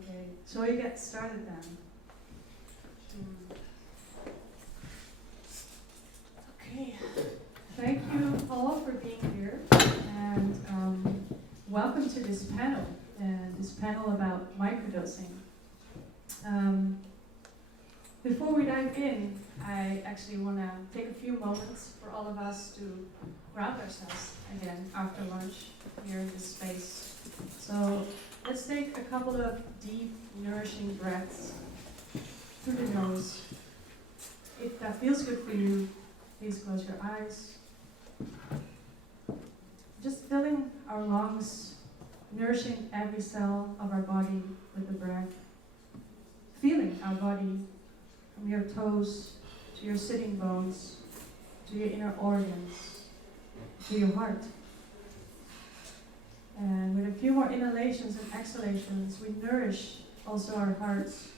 Okay, so we get started then. Okay, thank you all for being here, and welcome to this panel about microdosing. Before we dive in, I actually want to take a few moments for all of us to ground ourselves again after lunch here in this space. So let's take a couple of deep, nourishing breaths through the nose. If that feels good for you, please close your eyes. Just filling our lungs, nourishing every cell of our body with the breath. Feeling our body from your toes to your sitting bones, to your inner organs, to your heart. And with a few more inhalations and exhalations, we nourish also our hearts,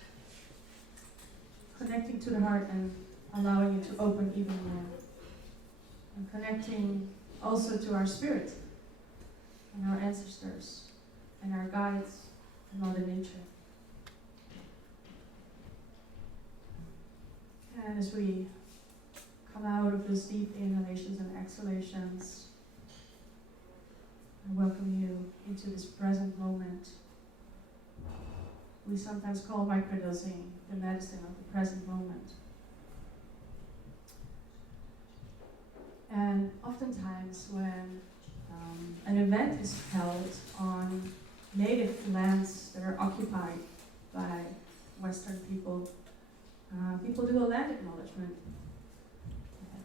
connecting to the heart and allowing it to open even more. And connecting also to our spirit and our ancestors and our guides and Mother Nature. And as we come out of those deep inhalations and exhalations, I welcome you into this present moment. We sometimes call microdosing the medicine of the present moment. And oftentimes when an event is held on native lands that are occupied by Western people, people do a land acknowledgement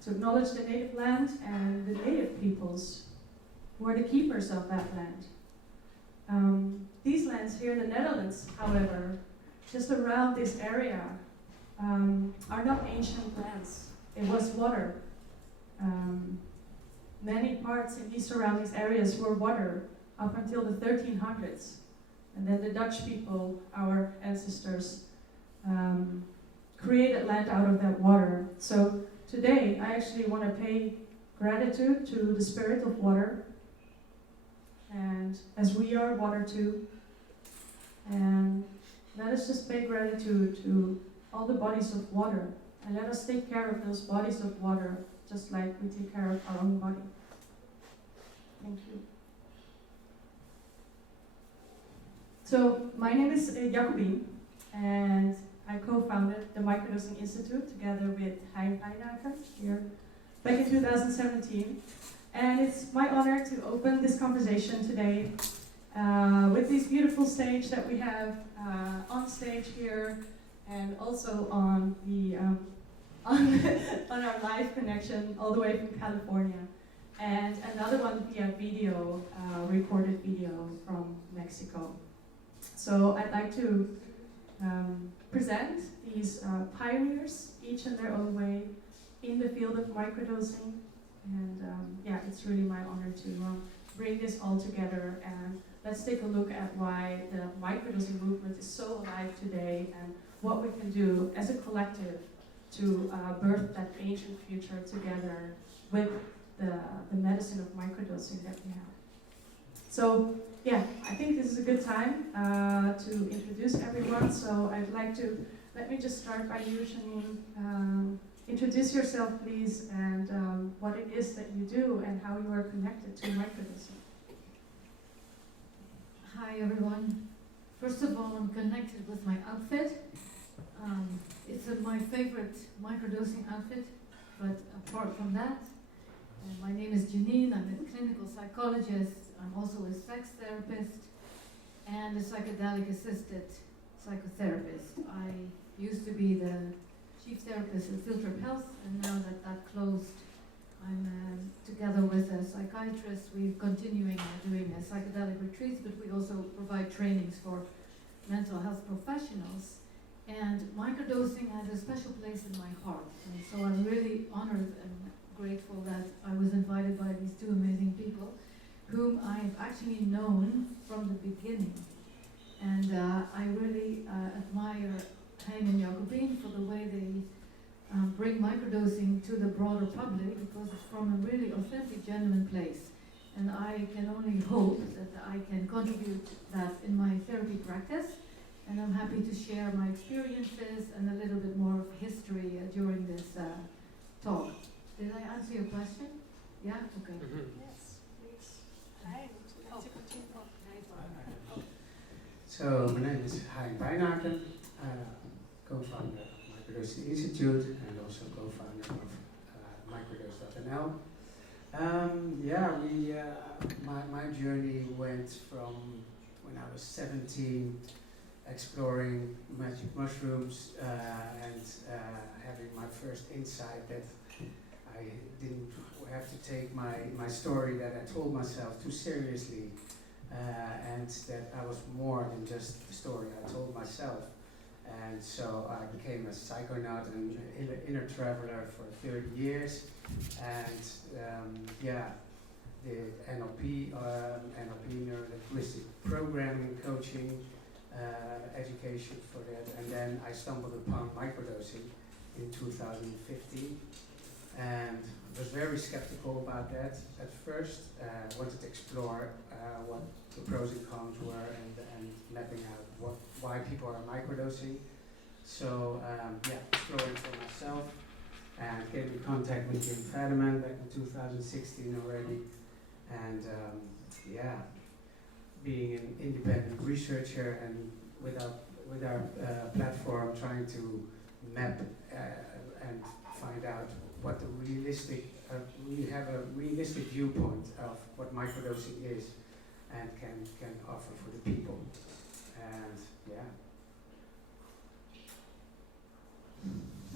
to acknowledge the native land and the native peoples who are the keepers of that land. These lands here in the Netherlands, however, just around this area, are not ancient lands. It was water. Many parts in these surrounding areas were water up until the 1300s. And then the Dutch people, our ancestors, created land out of that water. So today, I actually want to pay gratitude to the spirit of water, and as we are water too, and let us just pay gratitude to all the bodies of water, and let us take care of those bodies of water just like we take care of our own body. Thank you. So my name is Jakobien, and I co-founded the Microdosing Institute together with Hein here back in 2017. And it's my honor to open this conversation today with this beautiful stage that we have on stage here, and also on the on our live connection all the way from California, and another one via video, recorded video from Mexico. So I'd like to present these pioneers, each in their own way, in the field of microdosing. And yeah, it's really my honor to bring this all together, and let's take a look at why the microdosing movement is so alive today, and what we can do as a collective to birth that ancient future together with the medicine of microdosing that we have. So yeah, I think this is a good time to introduce everyone. So I'd like to, let me just start by you, Jeanine. Introduce yourself, please, and what it is that you do and how you are connected to microdosing. Hi, everyone. First of all, I'm connected with my outfit. It's my favorite microdosing outfit, but apart from that, my name is Jeanine. I'm a clinical psychologist. I'm also a sex therapist and a psychedelic-assisted psychotherapist. I used to be the chief therapist at Filter Health, and now that that closed, I'm together with a psychiatrist. We're continuing doing psychedelic retreats, but we also provide trainings for mental health professionals. And microdosing has a special place in my heart, and so I'm really honored and grateful that I was invited by these two amazing people, whom I've actually known from the beginning. And I really admire Hein and Jakobien for the way they bring microdosing to the broader public, because it's from a really authentic, genuine place. And I can only hope that I can contribute that in my therapy practice, and I'm happy to share my experiences and a little bit more of history during this talk. Did I answer your question? Yeah? Okay. Yes, please. Hein, would you like to continue? So my name is Hein Wijnaken, co-founder of Microdosing Institute and also co-founder of Microdose.nl. My journey went from when I was 17, exploring magic mushrooms and having my first insight that I didn't have to take my story that I told myself too seriously, and that I was more than just the story I told myself. And so I became a psychonaut and inner traveler for 30 years, and did NLP, neuro-linguistic programming, coaching, education for that, and then I stumbled upon microdosing in 2015, and was very skeptical about that at first. Wanted to explore what the pros and cons were, and mapping out why people are microdosing. So exploring for myself, and came in contact with Jim Fadiman back in 2016 already, and being an independent researcher and with our platform trying to map and find out what the we have a realistic viewpoint of what microdosing is and can offer for the people. And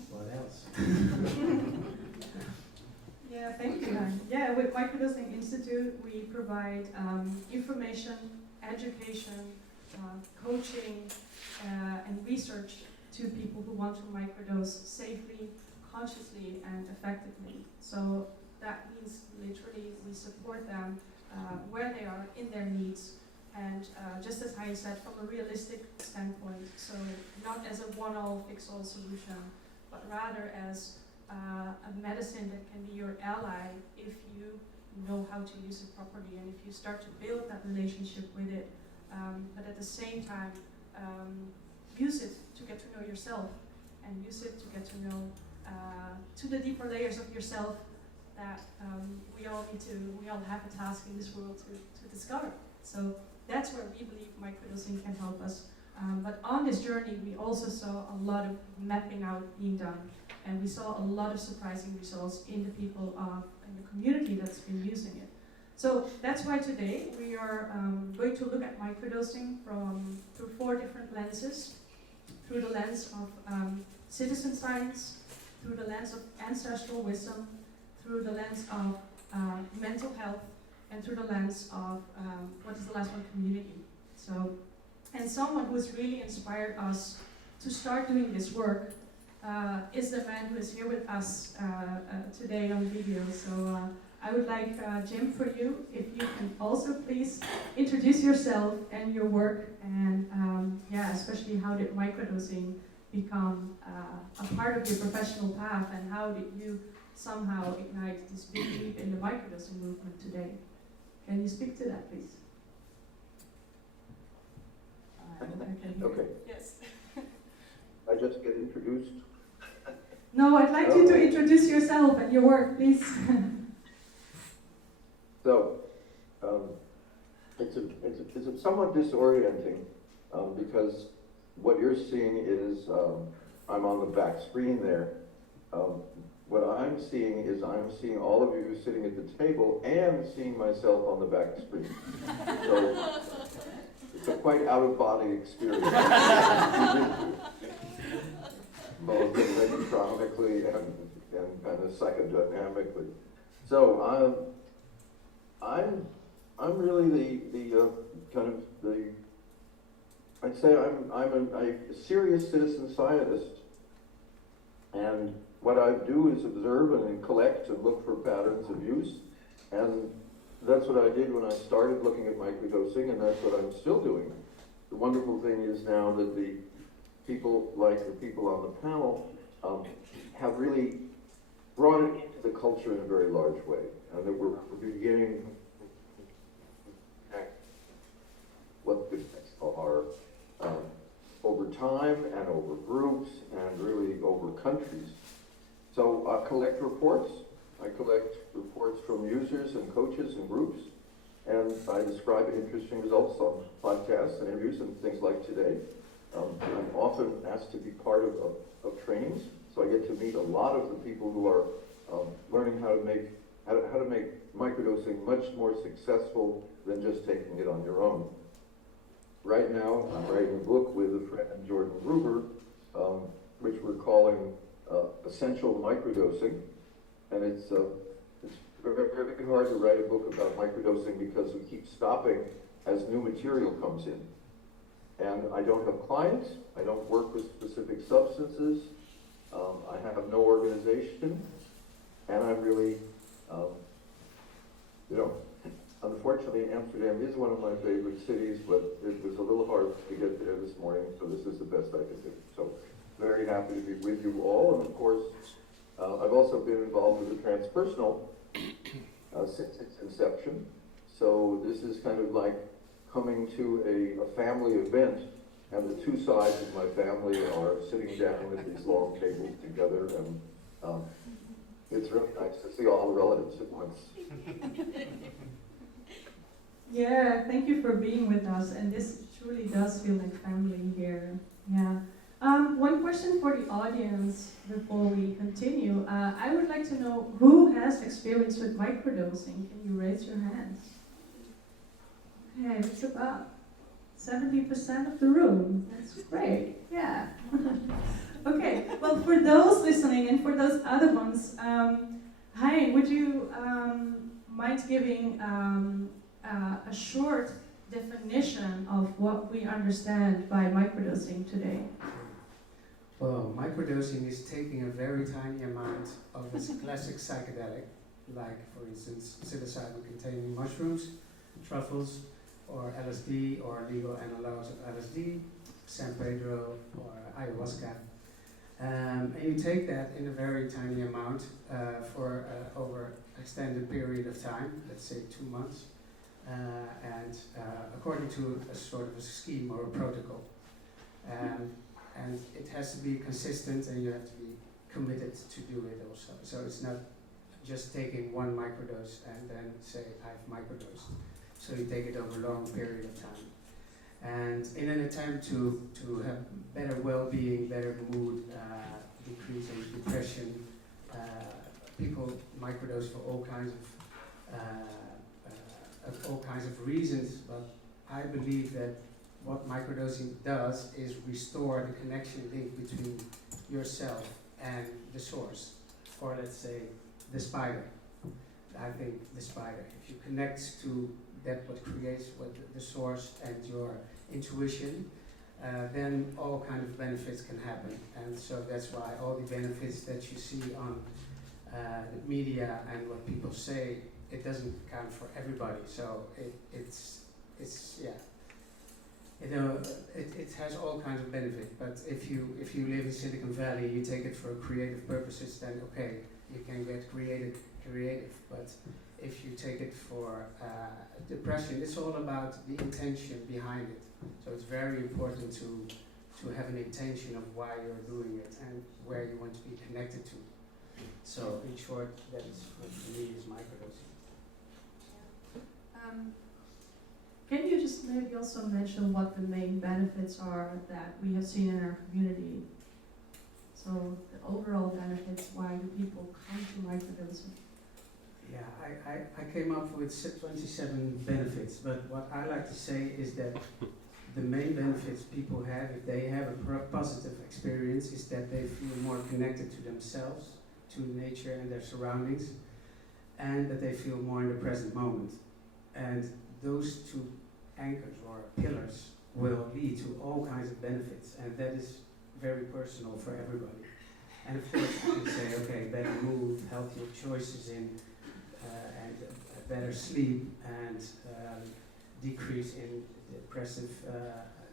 what else? Yeah, thank you, Hein. Yeah, with Microdosing Institute, we provide information, education, coaching, and research to people who want to microdose safely, consciously, and effectively. So that means literally we support them where they are in their needs, and just as Hein said, from a realistic standpoint, so not as a one-all fix-all solution, but rather as a medicine that can be your ally if you know how to use it properly and if you start to build that relationship with it, but at the same time use it to get to know yourself and use it to get to know to the deeper layers of yourself that we all have a task in this world to discover. So that's where we believe microdosing can help us. But on this journey, we also saw a lot of mapping out being done, and we saw a lot of surprising results in the people in the community that's been using it. So that's why today we are going to look at microdosing through 4 different lenses: through the lens of citizen science, through the lens of ancestral wisdom, through the lens of mental health, and through the lens of what is the last one, community. So. And someone who has really inspired us to start doing this work is the man who is here with us today on video. So I would like, Jim, for you, if you can also please introduce yourself and your work, and especially how did microdosing become a part of your professional path, and how did you somehow ignite this big leap in the microdosing movement today? Can you speak to that, please? Okay. Yes. I just get introduced. No, I'd like you to introduce yourself and your work, please. So, it's somewhat disorienting because what you're seeing is I'm on the back screen there. What I'm seeing is I'm seeing all of you sitting at the table and seeing myself on the back screen. So, it's a quite out-of-body experience. Both electronically and kind of psychodynamically. So I'm really the kind of the, I'd say I'm a serious citizen scientist, and what I do is observe and collect and look for patterns of use, and that's what I did when I started looking at microdosing, and that's what I'm still doing. The wonderful thing is now that the people, like the people on the panel, have really brought it into the culture in a very large way, and that we're beginning what are time and over groups and really over countries. So I collect reports. I collect reports from users and coaches and groups, and I describe interesting results on podcasts and interviews and things like today. I'm often asked to be part of trainings, so I get to meet a lot of the people who are learning how to make microdosing much more successful than just taking it on your own. Right now, I'm writing a book with a friend, Jordan Gruber, which we're calling Essential Microdosing, and it's very hard to write a book about microdosing because we keep stopping as new material comes in. And I don't have clients, I don't work with specific substances, I have no organization, and I'm really, unfortunately Amsterdam is one of my favorite cities, but it was a little hard to get there this morning, so this is the best I can do. So very happy to be with you all, and of course, I've also been involved with the Transpersonal since its inception. So this is kind of like coming to a family event, and the two sides of my family are sitting down at these long tables together, and it's really nice to see all the relatives at once. Yeah, thank you for being with us, and this truly does feel like family here. Yeah. One question for the audience before we continue. I would like to know who has experience with microdosing. Can you raise your hands? Okay, it's about 70% of the room. That's great. Yeah. Okay. Well, for those listening and for those other ones, Hein, would you mind giving a short definition of what we understand by microdosing today? Well, microdosing is taking a very tiny amount of a classic psychedelic, like for instance psilocybin-containing mushrooms, truffles, or LSD, or legal analogs of LSD, San Pedro, or ayahuasca. And you take that in a very tiny amount for over extended period of time, let's say 2 months, and according to a sort of a scheme or a protocol. And it has to be consistent, and you have to be committed to do it also. So it's not just taking one microdose and then say, I've microdosed. So you take it over a long period of time. And in an attempt to have better well-being, better mood, decreasing depression, people microdose for all kinds of reasons, but I believe that what microdosing does is restore the connection link between yourself and the source, or let's say the spider. I think the spider, if you connect to that what creates what the source and your intuition, then all kind of benefits can happen. And so that's why all the benefits that you see on the media and what people say, it doesn't count for everybody. So it's it has all kinds of benefit. But if you live in Silicon Valley, you take it for creative purposes, then okay, you can get creative. But if you take it for depression, it's all about the intention behind it. So it's very important to have an intention of why you're doing it and where you want to be connected to. So in short, that is what for me is microdosing. Can you just maybe also mention what the main benefits are that we have seen in our community? So the overall benefits, why do people come to microdosing? Yeah, I came up with 27 benefits, but what I like to say is that the main benefits people have, if they have a positive experience, is that they feel more connected to themselves, to nature and their surroundings, and that they feel more in the present moment. And those two anchors or pillars will lead to all kinds of benefits, and that is very personal for everybody. And of course you can say, okay, better mood, healthier choices and better sleep, and decrease in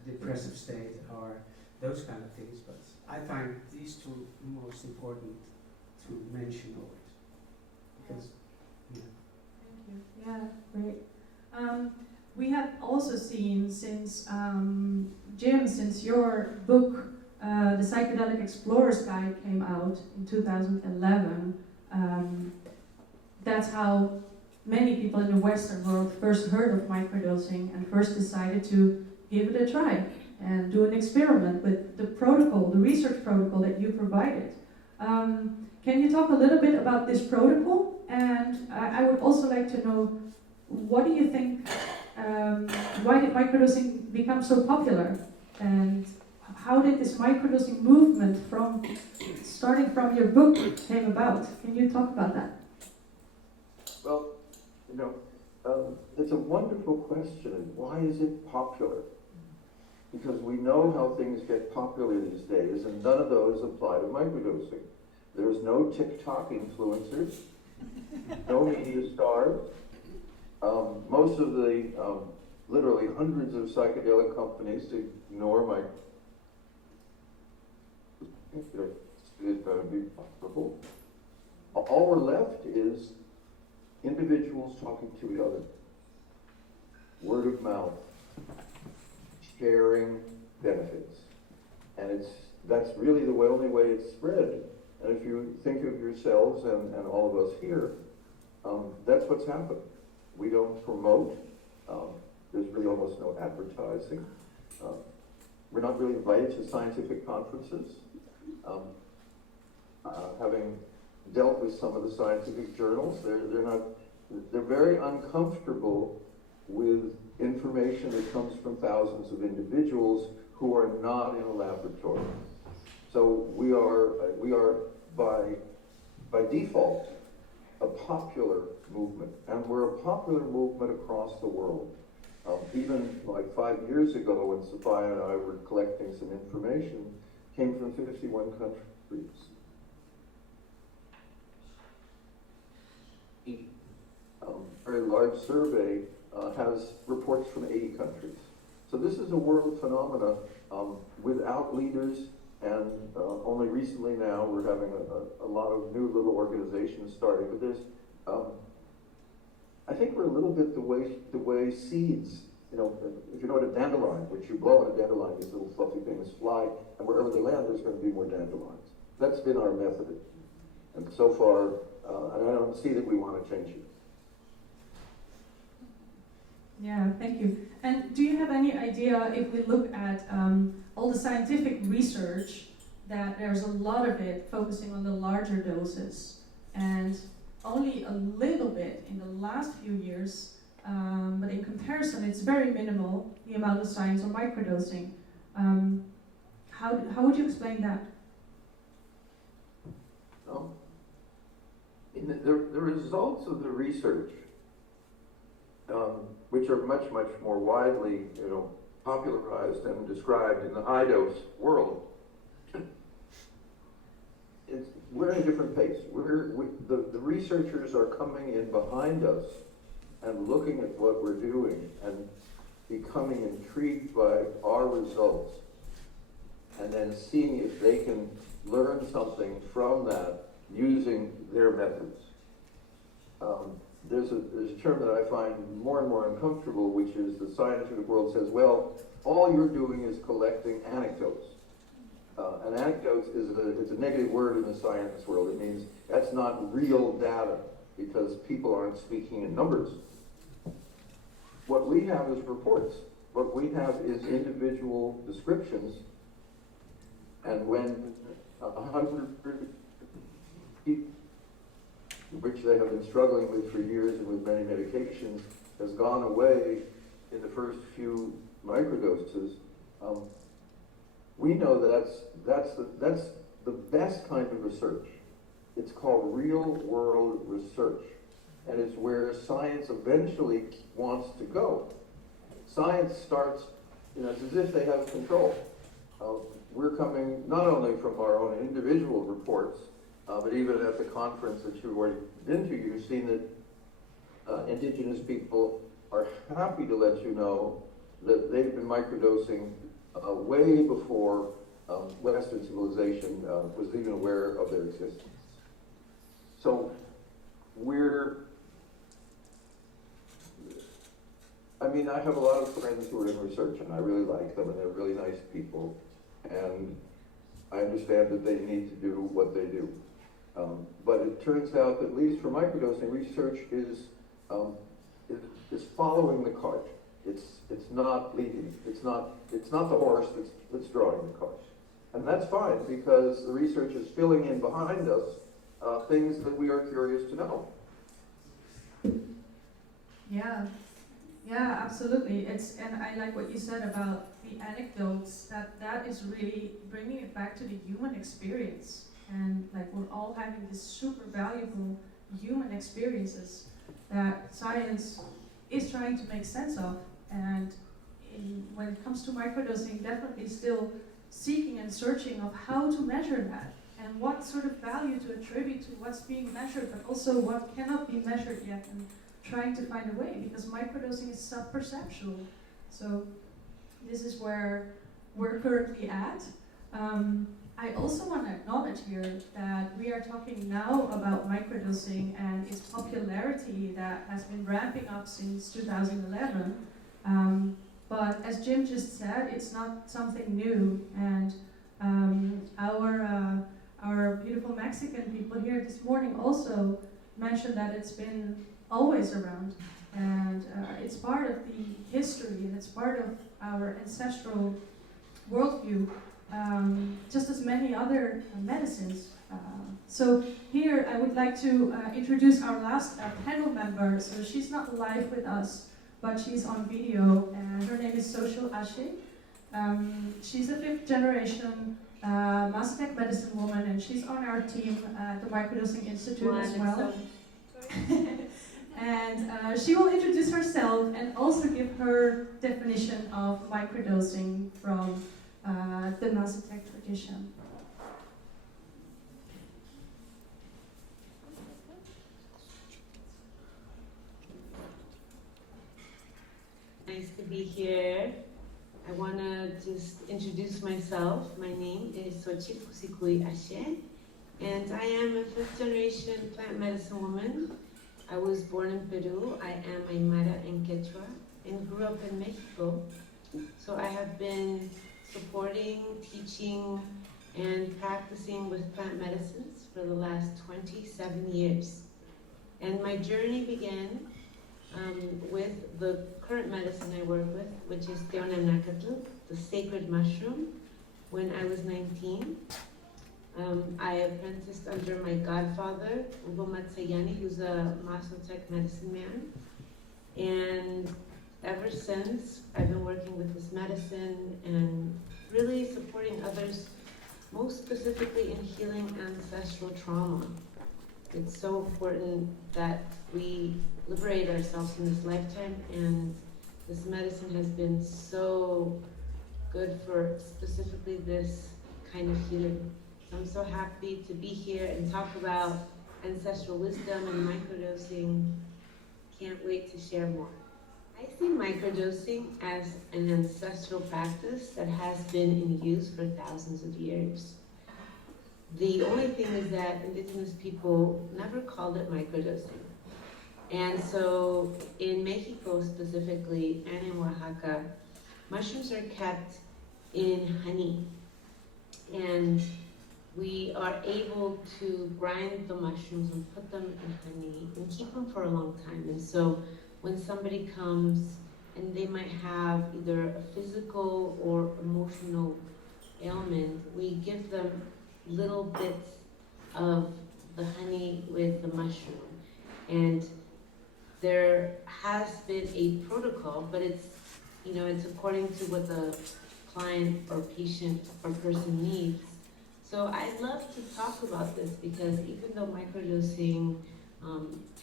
depressive state, or those kind of things. But I find these two most important to mention always, because Thank you. Yeah, great. We have also seen since Jim, since your book, The Psychedelic Explorer's Guide, came out in 2011, that's how many people in the Western world first heard of microdosing and first decided to give it a try and do an experiment with the protocol, the research protocol that you provided. Can you talk a little bit about this protocol? And I would also like to know, what do you think, why did microdosing become so popular? And how did this microdosing movement from starting from your book came about? Can you talk about that? Well, it's a wonderful question. Why is it popular? Because we know how things get popular these days, and none of those apply to microdosing. There's no TikTok influencers, no media stars. Most of the literally hundreds of psychedelic companies ignore my. It's going to be possible. All we're left is individuals talking to each other, word of mouth, sharing benefits, and that's really the only way it's spread. And if you think of yourselves and all of us here, that's what's happened. We don't promote. There's really almost no advertising. We're not really invited to scientific conferences. Having dealt with some of the scientific journals, they're very uncomfortable with information that comes from thousands of individuals who are not in a laboratory. So we are by default a popular movement, and we're a popular movement across the world. Even like 5 years ago, when Sophia and I were collecting some information, came from 51 countries. A very large survey has reports from 80 countries. So this is a world phenomena without leaders, and only recently now we're having a lot of new little organizations starting. But there's, I think we're a little bit the way seeds. If you know what a dandelion, which you blow on a dandelion, these little fluffy things fly, and wherever they land, there's going to be more dandelions. That's been our method, and so far, and I don't see that we want to change it. Yeah, thank you. And do you have any idea, if we look at all the scientific research, that there's a lot of it focusing on the larger doses, and only a little bit in the last few years, but in comparison it's very minimal, the amount of science on microdosing. How would you explain that? The results of the research, which are much, much more widely, popularized and described in the high dose world, we're at a different pace. The researchers are coming in behind us and looking at what we're doing and becoming intrigued by our results, and then seeing if they can learn something from that using their methods. There's a term that I find more and more uncomfortable, which is the scientific world says, well, all you're doing is collecting anecdotes. An anecdote is a negative word in the science world. It means that's not real data because people aren't speaking in numbers. What we have is reports. What we have is individual descriptions. And when 100 people, which they have been struggling with for years and with many medications, has gone away in the first few microdoses, we know that's the best kind of research. It's called real-world research, and it's where science eventually wants to go. Science starts, it's as if they have control. We're coming not only from our own individual reports, but even at the conference that you've already been to, you've seen that indigenous people are happy to let you know that they've been microdosing way before Western civilization was even aware of their existence. So mean, I have a lot of friends who are in research, and I really like them, and they're really nice people, and I understand that they need to do what they do. But it turns out that, at least for microdosing, research is following the cart. It's not leading. It's not the horse that's drawing the cart, and that's fine because the research is filling in behind us things that we are curious to know. Yeah, yeah, absolutely. And I like what you said about the anecdotes, that is really bringing it back to the human experience. And like we're all having these super valuable human experiences that science is trying to make sense of. And when it comes to microdosing, definitely still seeking and searching of how to measure that and what sort of value to attribute to what's being measured, but also what cannot be measured yet, and trying to find a way, because microdosing is sub-perceptual. So this is where we're currently at. I also want to acknowledge here that we are talking now about microdosing and its popularity that has been ramping up since 2011. But as Jim just said, it's not something new. And our beautiful Mexican people here this morning also mentioned that it's been always around. And it's part of the history, and it's part of our ancestral worldview, just as many other medicines. So here I would like to introduce our last panel member. So she's not live with us, but she's on video, and her name is Social Ashe. She's a 5th generation Mazatec medicine woman, and she's on our team at the Microdosing Institute as well. And she will introduce herself and also give her definition of microdosing from the Mazatec tradition. Nice to be here. I want to just introduce myself. My name is Xochitl Fusikui Ashe, and I am a 5th generation plant medicine woman. I was born in Peru. I am Aymara and Quechua and grew up in Mexico. So I have been supporting, teaching, and practicing with plant medicines for the last 27 years. And my journey began with the current medicine I work with, which is Teonamnacatl, the sacred mushroom, when I was 19. I apprenticed under my godfather, Ugo Matsayani, who's a Mazatec medicine man. And ever since, I've been working with this medicine and really supporting others, most specifically in healing ancestral trauma. It's so important that we liberate ourselves in this lifetime, and this medicine has been so good for specifically this kind of healing. So I'm so happy to be here and talk about ancestral wisdom and microdosing. Can't wait to share more. I see microdosing as an ancestral practice that has been in use for thousands of years. The only thing is that indigenous people never called it microdosing. And so in Mexico specifically, and in Oaxaca, mushrooms are kept in honey. And we are able to grind the mushrooms and put them in honey and keep them for a long time. And so when somebody comes and they might have either a physical or emotional ailment, we give them little bits of the honey with the mushroom. And there has been a protocol, but it's according to what the client or patient or person needs. So I'd love to talk about this because even though microdosing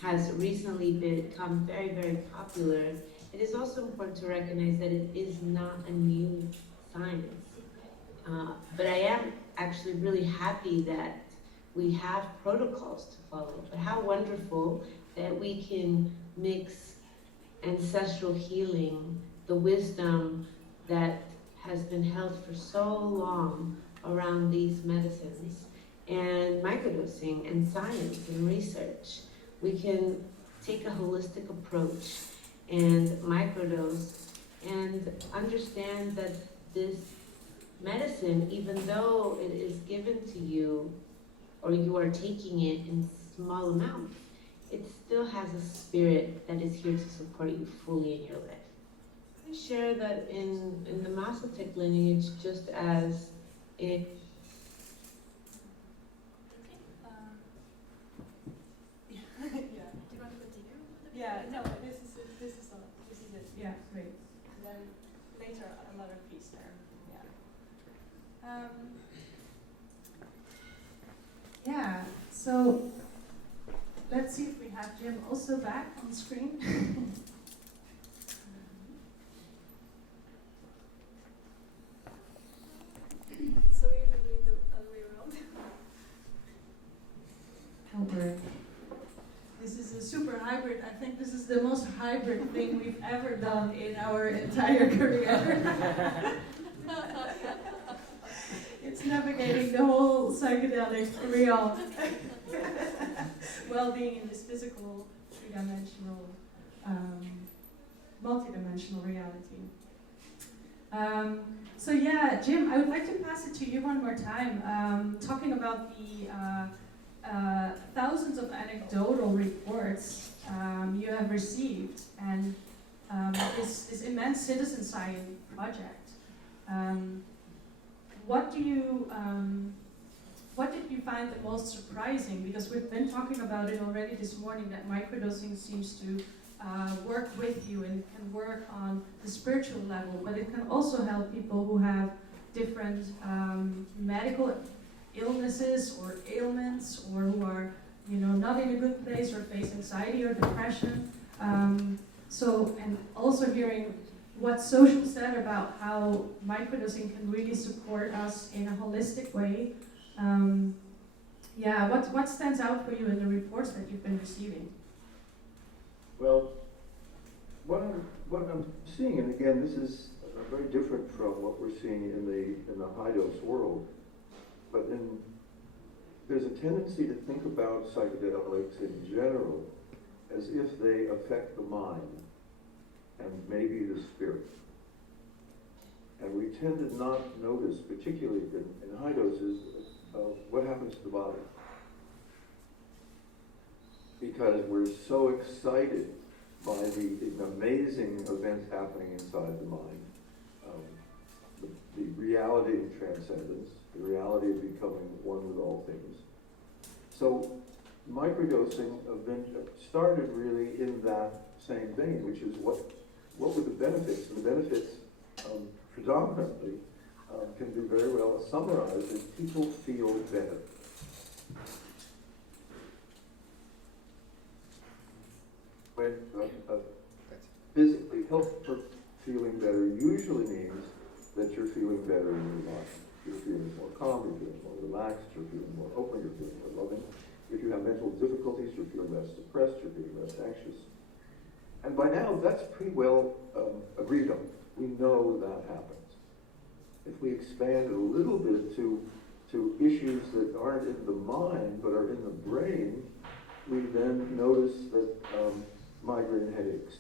has recently become very, very popular, it is also important to recognize that it is not a new science. But I am actually really happy that we have protocols to follow. But how wonderful that we can mix ancestral healing, the wisdom that has been held for so long around these medicines, and microdosing and science and research. We can take a holistic approach and microdose, and understand that this medicine, even though it is given to you or you are taking it in small amounts, it still has a spirit that is here to support you fully in your life. I share that in the Masotech lineage, just as in Yeah, no, this is it. Yeah, great. And then later another piece there. Yeah. Yeah. So let's see if we have Jim also back on screen. So you can do it the other way around. Don't worry. This is a super hybrid. I think this is the most hybrid thing we've ever done in our entire career. It's navigating the whole psychedelic realm while being in this physical, three-dimensional, multi-dimensional reality. So yeah, Jim, I would like to pass it to you one more time, talking about the thousands of anecdotal reports you have received and this immense citizen science project. What did you find the most surprising? Because we've been talking about it already this morning, that microdosing seems to work with you and can work on the spiritual level, but it can also help people who have different medical illnesses or ailments, or who are, not in a good place or face anxiety or depression. And also hearing what social said about how microdosing can really support us in a holistic way. What stands out for you in the reports that you've been receiving? Well, what I'm seeing, and again, this is very different from what we're seeing in the high dose world, but there's a tendency to think about psychedelics in general as if they affect the mind and maybe the spirit. And we tend to not notice, particularly in high doses, what happens to the body. Because we're so excited by the amazing events happening inside the mind, the reality of transcendence, the reality of becoming one with all things. So microdosing started really in that same vein, which is what were the benefits? And the benefits predominantly can be very well summarized as people feel better. When physically feeling better usually means that you're feeling better in your life. You're feeling more calm, you're feeling more relaxed, you're feeling more open, you're feeling more loving. If you have mental difficulties, you're feeling less depressed, you're feeling less anxious. And by now, that's pretty well agreed on. We know that happens. If we expand it a little bit to issues that aren't in the mind, but are in the brain, we then notice that migraine headaches.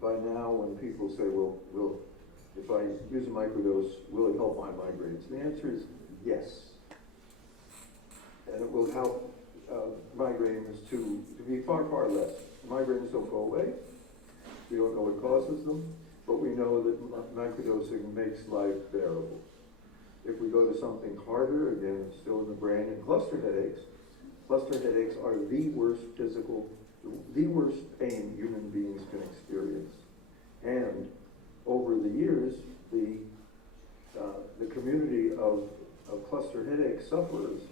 By now, when people say, well, if I use a microdose, will it help my migraines? The answer is yes. And it will help migraines to be far, far less. Migraines don't go away. We don't know what causes them, but we know that microdosing makes life bearable. If we go to something harder, again, it's still in the brain, and cluster headaches are the worst pain human beings can experience. And over the years, the community of cluster headache sufferers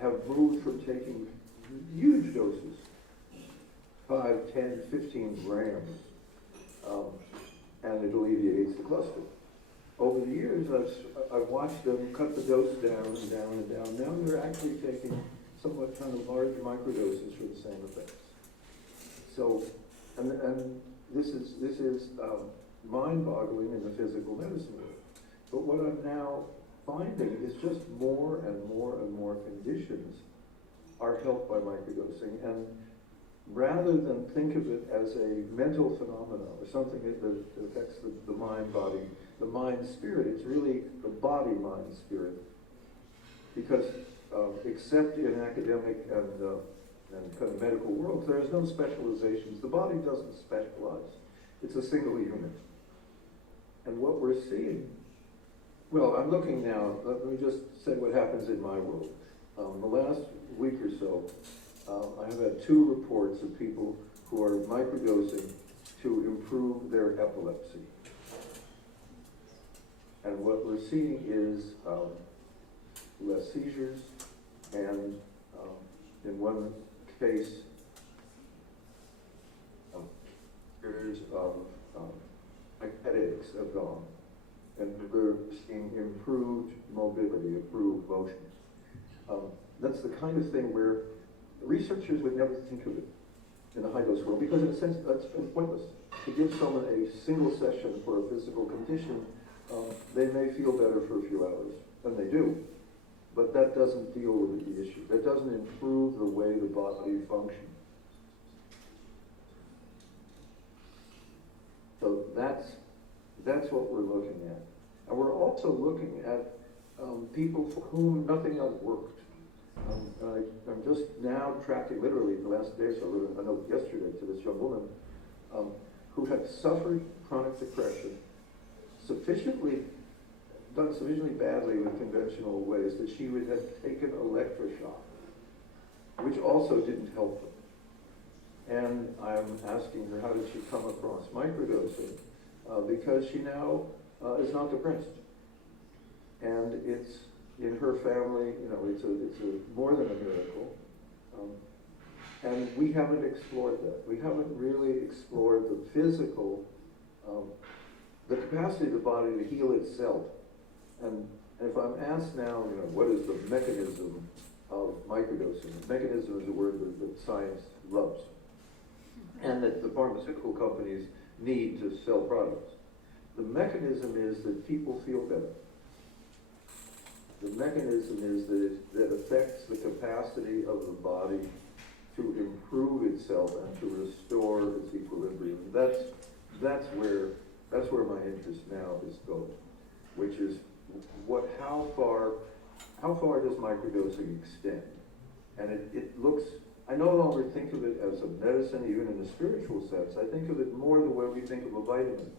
have moved from taking huge doses, 5, 10, 15 grams, and it alleviates the cluster. Over the years, I've watched them cut the dose down and down and down. Now they're actually taking somewhat kind of large microdoses for the same effects. So, and this is mind-boggling in the physical medicine world. But what I'm now finding is just more and more and more conditions are helped by microdosing. And rather than think of it as a mental phenomenon or something that affects the mind, body, the mind, spirit, it's really the body, mind, spirit. Because except in academic and kind of medical worlds, there's no specializations. The body doesn't specialize. It's a single unit. And what we're seeing, well, I'm looking now, let me just say what happens in my world. The last week or so, I have had 2 reports of people who are microdosing to improve their epilepsy. And what we're seeing is less seizures, and in one case, periods of headaches have gone, and we're seeing improved mobility, improved motion. That's the kind of thing where researchers would never think of it in the high-dose world, because in a sense, that's pointless. To give someone a single session for a physical condition, they may feel better for a few hours, and they do, but that doesn't deal with the issue. That doesn't improve the way the body functions. So that's what we're looking at. And we're also looking at people for whom nothing else worked. I'm just now tracking, literally the last day or so, I wrote a note yesterday to this young woman who had suffered chronic depression, done sufficiently badly with conventional ways that she would have taken electroshock, which also didn't help her. And I'm asking her, how did she come across microdosing? Because she now is not depressed. And it's in her family, it's a more than a miracle. And we haven't explored that. We haven't really explored the physical, the capacity of the body to heal itself. And if I'm asked now, what is the mechanism of microdosing? Mechanism is a word that science loves, and that the pharmaceutical companies need to sell products. The mechanism is that people feel better. The mechanism is that it affects the capacity of the body to improve itself and to restore its equilibrium. That's where my interest now is going, which is how far does microdosing extend? And it looks, I no longer think of it as a medicine, even in the spiritual sense. I think of it more the way we think of a vitamin.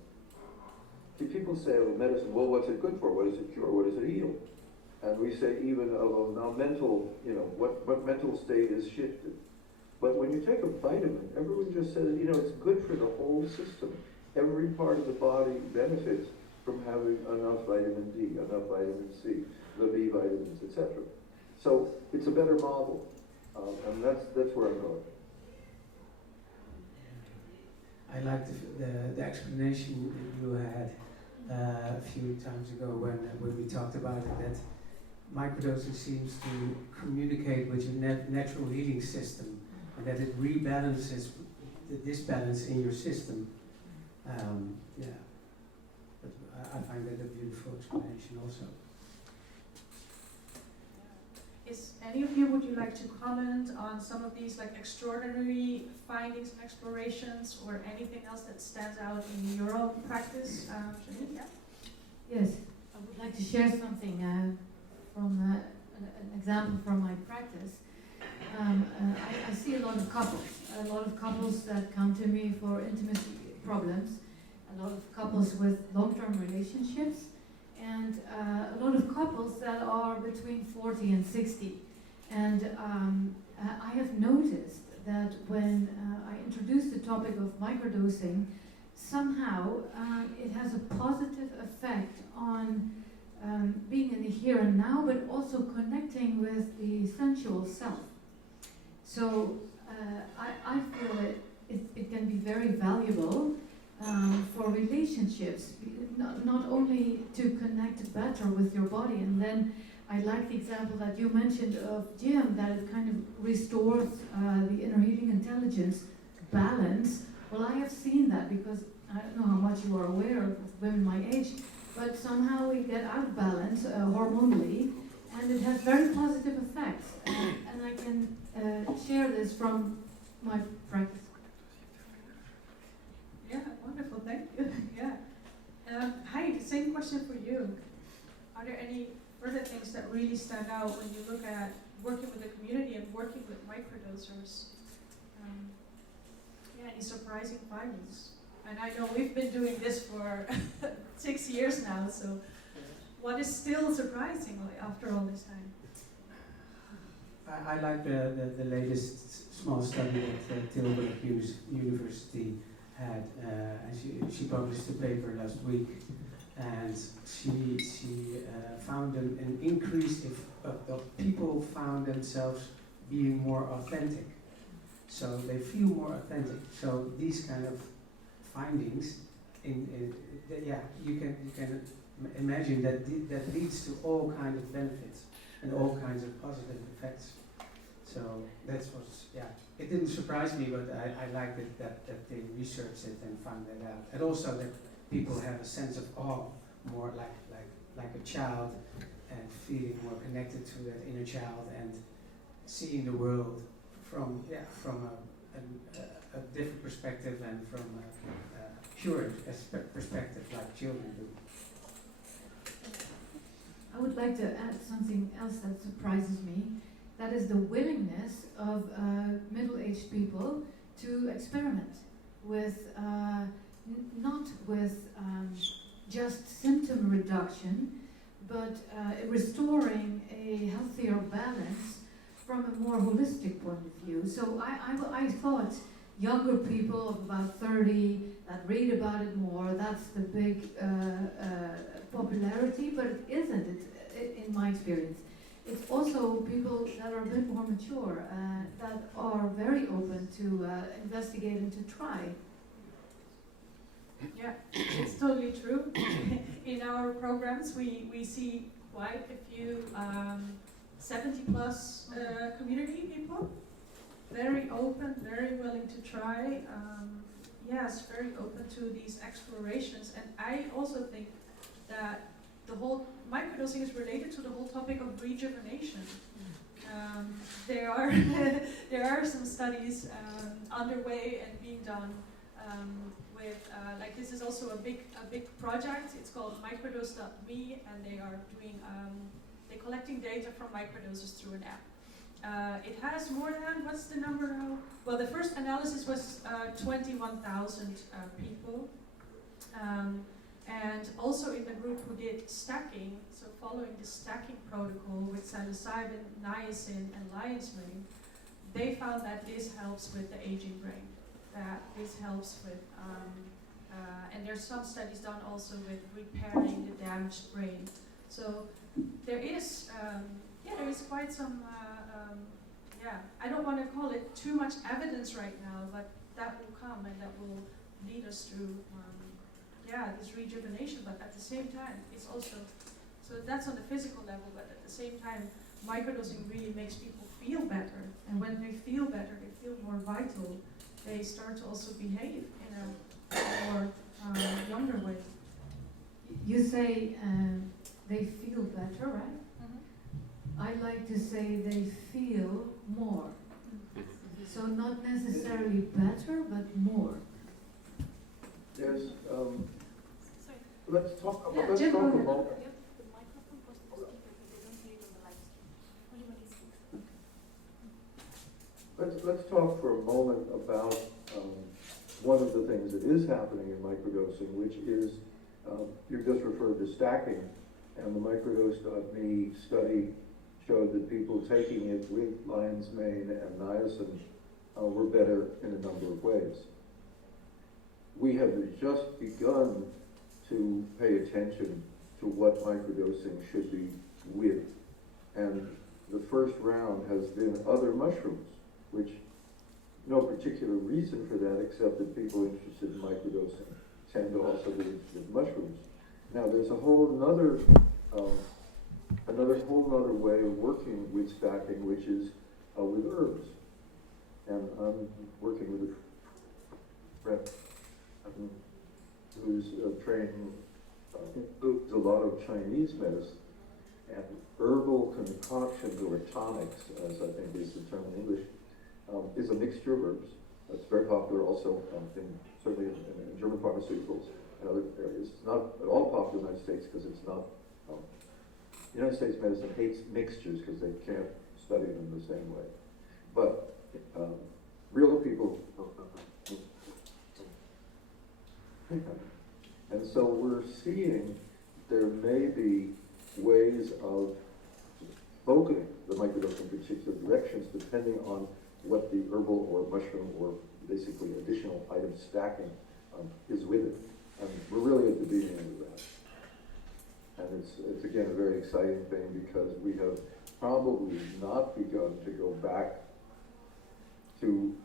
See, people say of a medicine, well, what's it good for? What does it cure? What does it heal? And we say even of a mental, what mental state is shifted. But when you take a vitamin, everyone just says, it's good for the whole system. Every part of the body benefits from having enough vitamin D, enough vitamin C, the B vitamins, etc. So it's a better model, and that's where I'm going. I liked the explanation that you had a few times ago when we talked about it, that microdosing seems to communicate with your natural healing system, and that it rebalances the disbalance in your system. But I find that a beautiful explanation also. Is any of you, would you like to comment on some of these extraordinary findings and explorations, or anything else that stands out in your own practice? Jeanine, yeah? Yes, I would like to share something from an example from my practice. I see a lot of couples that come to me for intimacy problems, a lot of couples with long-term relationships, and a lot of couples that are between 40 and 60. And I have noticed that when I introduce the topic of microdosing, somehow it has a positive effect on being in the here and now, but also connecting with the sensual self. So I feel it can be very valuable for relationships, not only to connect better with your body. And then I like the example that you mentioned of Jim, that it kind of restores the inner healing intelligence balance. Well, I have seen that, because I don't know how much you are aware of women my age, but somehow we get out of balance hormonally, and it has very positive effects. And I can share this from my practice the things that really stand out when you look at working with the community and working with microdosers. Any surprising findings? And I know we've been doing this for 6 years now, so what is still surprising after all this time? I like the latest small study that Tilburg University had, and she published a paper last week, and she found an increase of people found themselves being more authentic. So they feel more authentic. So these kind of findings, you can imagine that leads to all kinds of benefits and all kinds of positive effects. So that's what's, it didn't surprise me, but I liked it that they researched it and found that out. And also that people have a sense of awe, more like a child, and feeling more connected to that inner child and seeing the world from a different perspective and from a pure perspective like children do. I would like to add something else that surprises me. That is the willingness of middle-aged people to experiment with, not with just symptom reduction, but restoring a healthier balance from a more holistic point of view. So I thought younger people of about 30 that read about it more, that's the big popularity, but it isn't, in my experience. It's also people that are a bit more mature, that are very open to investigate and to try. Yeah, it's totally true. In our programs, we see quite a few 70 plus community people, very open, very willing to try. Yes, very open to these explorations. And I also think that the whole microdosing is related to the whole topic of rejuvenation. There are there are some studies underway and being done with like this is also a big project. It's called Microdose.me, and they are doing they're collecting data from microdoses through an app. It has more than, what's the number now? Well, the first analysis was 21,000 people. And also in the group who did stacking, so following the stacking protocol with psilocybin, niacin, and lion's mane, they found that this helps with the aging brain, that this helps with, and there's some studies done also with repairing the damaged brain. So there is, there is quite some, I don't want to call it too much evidence right now, but that will come and that will lead us through this rejuvenation, but at the same time, it's also, so that's on the physical level, but at the same time, microdosing really makes people feel better. And when they feel better, they feel more vital, they start to also behave in a more younger way. You say they feel better, right? Mm-hmm. I like to say they feel more. So not necessarily better, but more. There's, Sorry. let's talk Yeah, about, let's Jim, talk go ahead. about, The microphone goes to the speaker, but they don't hear it on the live stream. Only when he speaks. let's talk for a moment about one of the things that is happening in microdosing, which is, you just referred to stacking, and the Microdose.me study showed that people taking it with lion's mane and niacin were better in a number of ways. We have just begun to pay attention to what microdosing should be with. And the first round has been other mushrooms, which no particular reason for that except that people interested in microdosing tend to also be interested in mushrooms. Now there's a whole another way of working with stacking, which is with herbs. And I'm working with a friend who's trained includes a lot of Chinese medicine, and herbal concoctions or tonics, as I think is the term in English, is a mixture of herbs. That's very popular also certainly in German pharmaceuticals and other areas. It's not at all popular in the United States because it's not United States medicine hates mixtures because they can't study them the same way. But real people, and so we're seeing there may be ways of focusing the microdose in particular directions depending on what the herbal or mushroom or basically additional item stacking is with it. And we're really at the beginning of that. And it's again a very exciting thing because we have probably not begun to go back to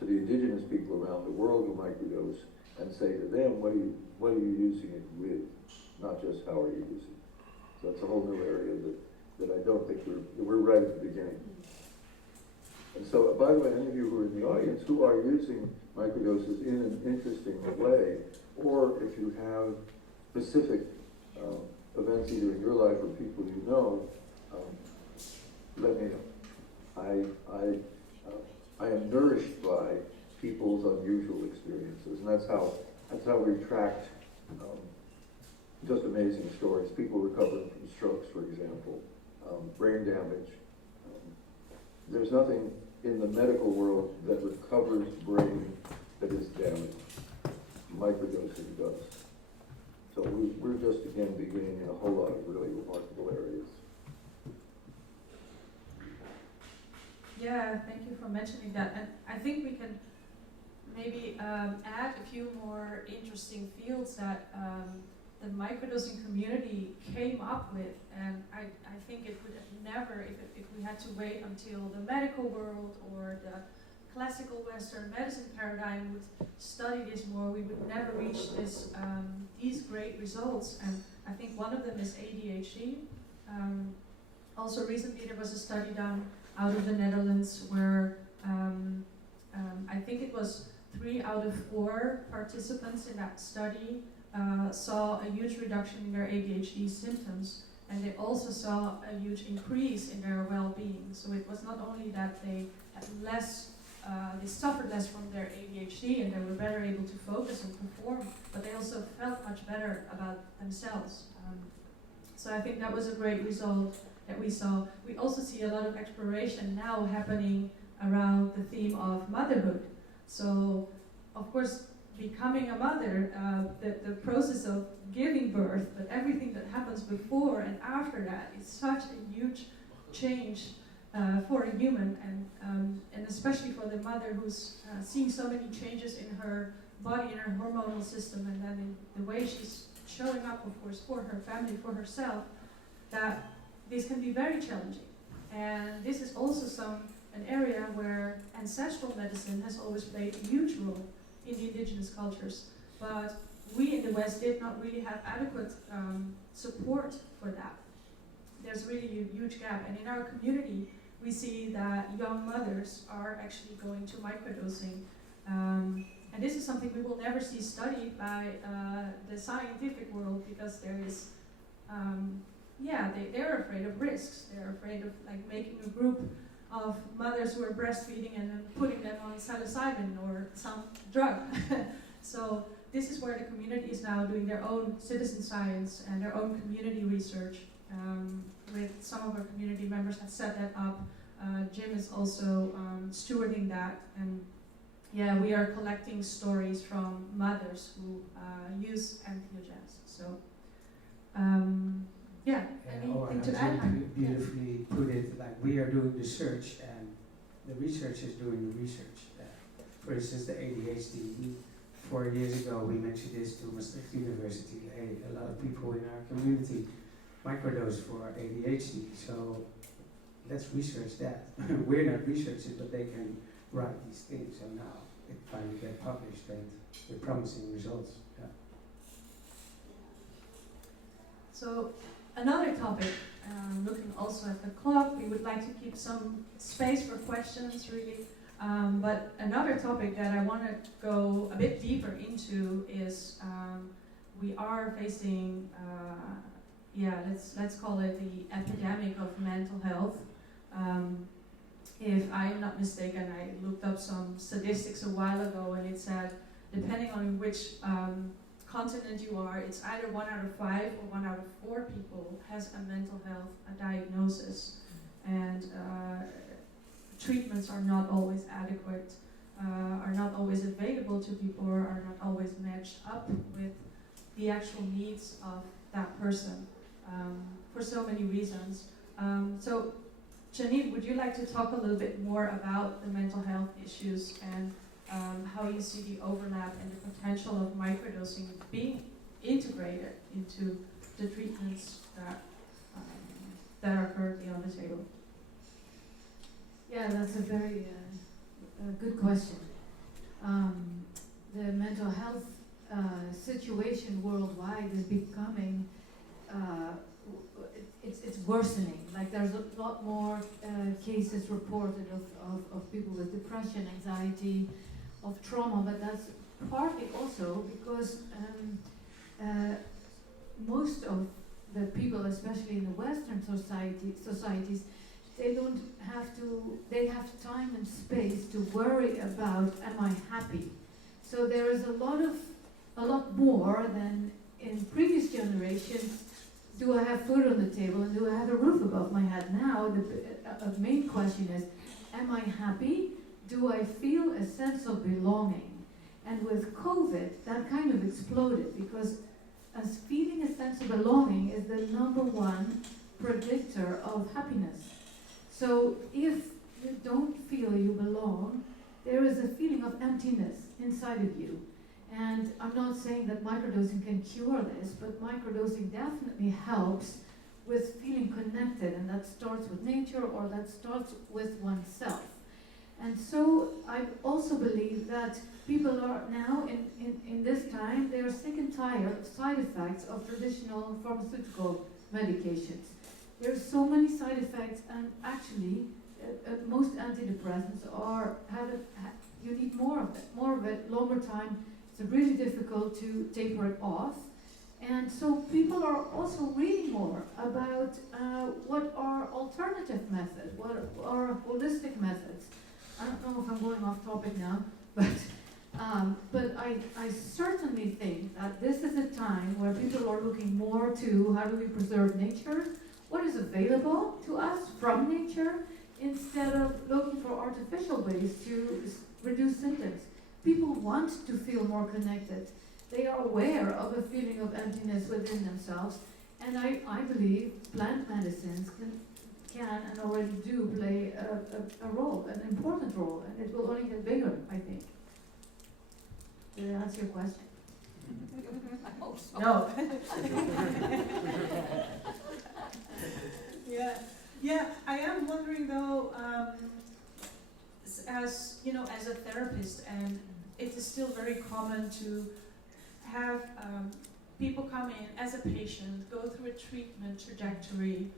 the indigenous people around the world who microdose and say to them, what are you using it with? Not just how are you using it. So that's a whole new area that I don't think we're right at the beginning. And so, by the way, any of you who are in the audience who are using microdoses in an interesting way, or if you have specific events either in your life or people you know, let me know. I am nourished by people's unusual experiences, and that's how we tracked just amazing stories. People recovering from strokes, for example, brain damage. There's nothing in the medical world that recovers brain that is damaged. Microdosing does. So we're just again beginning in a whole lot of really remarkable areas. Yeah, thank you for mentioning that. And I think we can maybe add a few more interesting fields that the microdosing community came up with. And I think it would have never, if we had to wait until the medical world or the classical Western medicine paradigm would study this more, we would never reach these great results. And I think one of them is ADHD. Also recently there was a study done out of the Netherlands where I think it was 3 out of 4 participants in that study saw a huge reduction in their ADHD symptoms, and they also saw a huge increase in their well-being. So it was not only that they had less, they suffered less from their ADHD and they were better able to focus and perform, but they also felt much better about themselves. So I think that was a great result that we saw. We also see a lot of exploration now happening around the theme of motherhood. So, of course, becoming a mother, the process of giving birth, but everything that happens before and after that is such a huge change for a human, and especially for the mother who's seeing so many changes in her body, in her hormonal system, and then in the way she's showing up, of course, for her family, for herself, that this can be very challenging. And this is also an area where ancestral medicine has always played a huge role in the indigenous cultures. But we in the West did not really have adequate support for that. There's really a huge gap. And in our community, we see that young mothers are actually going to microdosing. And this is something we will never see studied by the scientific world, because there is they're afraid of risks. They're afraid of making a group of mothers who are breastfeeding and then putting them on psilocybin or some drug. So this is where the community is now doing their own citizen science and their own community research. With some of our community members have set that up. Jim is also stewarding that, and we are collecting stories from mothers who use entheogens. So. Anything to add? Beautifully put it, like we are doing the search and the research is doing the research. For instance, the ADHD, 4 years ago we mentioned this to Maastricht University. A lot of people in our community microdose for ADHD, so let's research that. We're not researchers, but they can write these things, so now it finally gets published and with promising results. Yeah. So another topic, looking also at the clock, we would like to keep some space for questions really, but another topic that I want to go a bit deeper into is we are facing, let's call it the epidemic of mental health. If I'm not mistaken, I looked up some statistics a while ago, and it said, depending on which continent you are, it's either 1 out of 5 or 1 out of 4 people has a mental health diagnosis, and treatments are not always adequate, are not always available to people, or are not always matched up with the actual needs of that person, for so many reasons. So, Jeanine, would you like to talk a little bit more about the mental health issues and how you see the overlap and the potential of microdosing being integrated into the treatments that are currently on the table? Yeah, that's a very good question. The mental health situation worldwide is becoming, it's worsening. Like there's a lot more cases reported of people with depression, anxiety, of trauma, but that's partly also because most of the people, especially in the Western societies, they have time and space to worry about, am I happy? So there is a lot more than in previous generations. Do I have food on the table and do I have a roof above my head? Now the main question is, am I happy? Do I feel a sense of belonging? And with COVID, that kind of exploded, because as feeling a sense of belonging is the #1 predictor of happiness. So if you don't feel you belong, there is a feeling of emptiness inside of you. And I'm not saying that microdosing can cure this, but microdosing definitely helps with feeling connected, and that starts with nature, or that starts with oneself. And so I also believe that people are now, in this time, they are sick and tired of side effects of traditional pharmaceutical medications. There's so many side effects, and actually, most antidepressants you need more of it, longer time. It's really difficult to taper it off. And so people are also reading more about what are alternative methods, what are holistic methods. I don't know if I'm going off topic now, but I certainly think that this is a time where people are looking more to how do we preserve nature, what is available to us from nature, instead of looking for artificial ways to reduce symptoms. People want to feel more connected. They are aware of a feeling of emptiness within themselves, and I believe plant medicines can and already do play a role, an important role, and it will only get bigger, I think. Did I answer your question? I hope so. No. Yeah. I am wondering though, as you know, as a therapist, and it is still very common to have people come in as a patient, go through a treatment trajectory,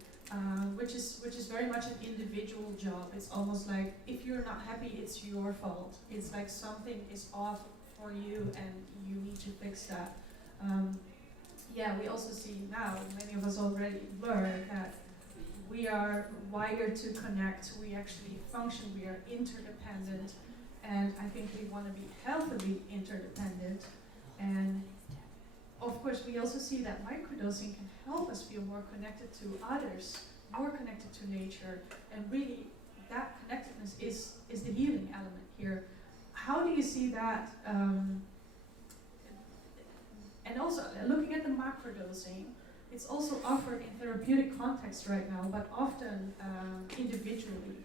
which is very much an individual job. It's almost like if you're not happy, it's your fault. It's like something is off for you, and you need to fix that. We also see now, many of us already learn that we are wired to connect. We actually function. We are interdependent, and I think we want to be healthily interdependent. And of course, we also see that microdosing can help us feel more connected to others, more connected to nature, and really that connectedness is the healing element here. How do you see that? And also, looking at the macrodosing, it's also offered in therapeutic context right now, but often individually.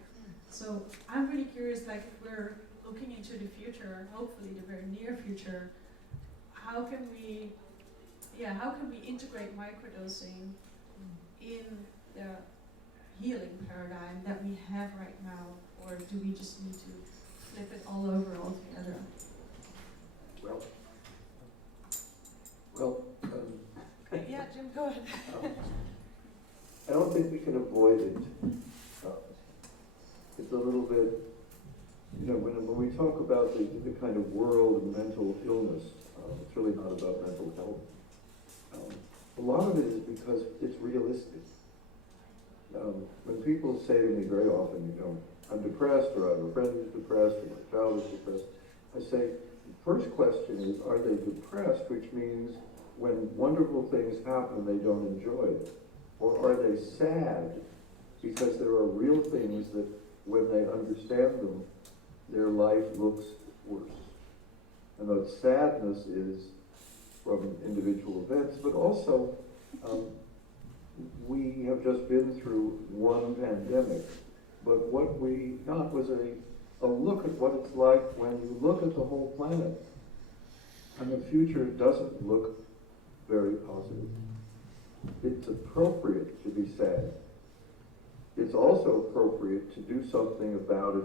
So I'm really curious, like if we're looking into the future, hopefully the very near future, how can we integrate microdosing in the healing paradigm that we have right now, or do we just need to flip it all over altogether? Well, Yeah, Jim, go ahead. I don't think we can avoid it. It's a little bit, when we talk about the kind of world of mental illness, it's really not about mental health. A lot of it is because it's realistic. When people say to me very often, I'm depressed, or I have a friend who's depressed, or my child is depressed, I say, first question is, are they depressed, which means when wonderful things happen, they don't enjoy it? Or are they sad because there are real things that when they understand them, their life looks worse? And that sadness is from individual events, but also we have just been through one pandemic, but what we got was a look at what it's like when you look at the whole planet, and the future doesn't look very positive. It's appropriate to be sad. It's also appropriate to do something about it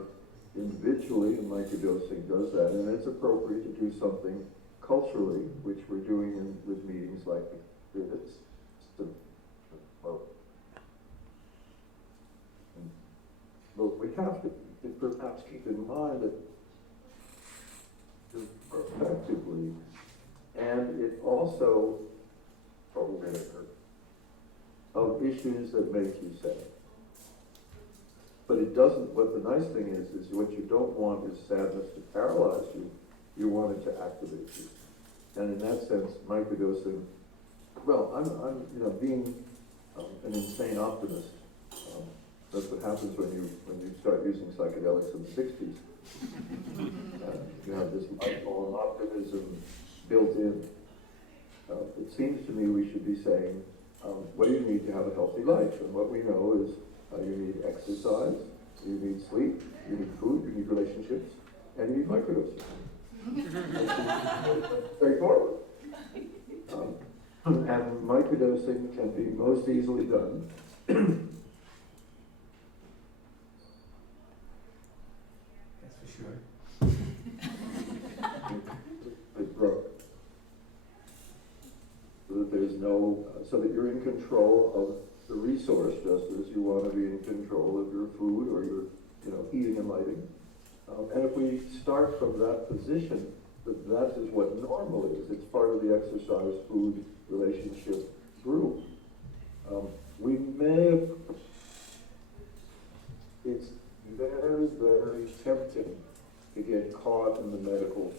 individually, and microdosing does that, and it's appropriate to do something culturally, which we're doing with meetings like this. But we have to perhaps keep in mind that effectively, and it also aware of issues that make you sad. But it doesn't, what the nice thing is what you don't want is sadness to paralyze you. You want it to activate you. And in that sense, microdosing, well, I'm being an insane optimist. That's what happens when you start using psychedelics in the 60s. You have this lifelong optimism built in. It seems to me we should be saying, what do you need to have a healthy life? And what we know is you need exercise, you need sleep, you need food, you need relationships, and you need microdosing. Straightforward. And microdosing can be most easily done. That's for sure. It broke. So that there's no, so that you're in control of the resource, just as you want to be in control of your food or your, heating and lighting. And if we start from that position, that is what normal is. It's part of the exercise, food, relationship group. We may have, it's very, very tempting to get caught in the medical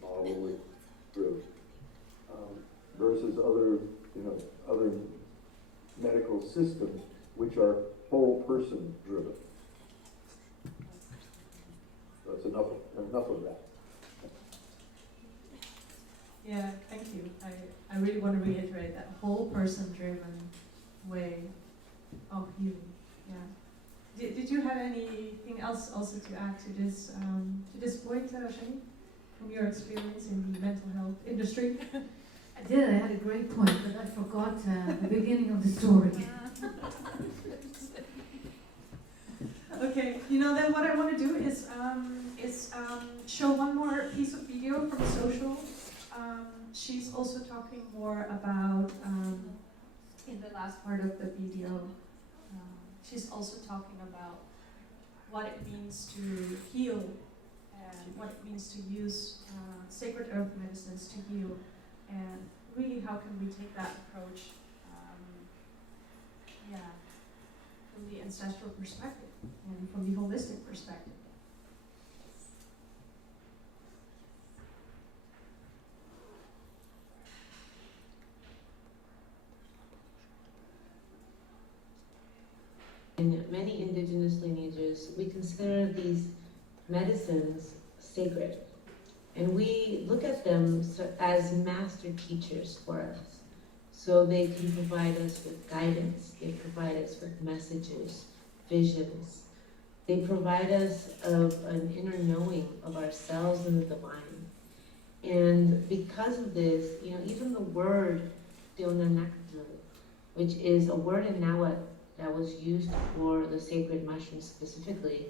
model group versus other medical systems which are whole person driven. That's enough of that. Yeah, thank you. I really want to reiterate that whole person driven way of healing. Yeah. Did you have anything else also to add to this point, Jeanine, from your experience in the mental health industry? I did. I had a great point, but I forgot the beginning of the story. Okay, then what I want to do is show one more piece of video from social. She's also talking more about, in the last part of the video, she's also talking about what it means to heal and what it means to use sacred earth medicines to heal, and really how can we take that approach from the ancestral perspective and from the holistic perspective. In many indigenous lineages, we consider these medicines sacred, and we look at them as master teachers for us. So they can provide us with guidance, they provide us with messages, visions. They provide us of an inner knowing of ourselves and the divine. And because of this, even the word Teonanactl, which is a word in Nahuatl that was used for the sacred mushroom specifically,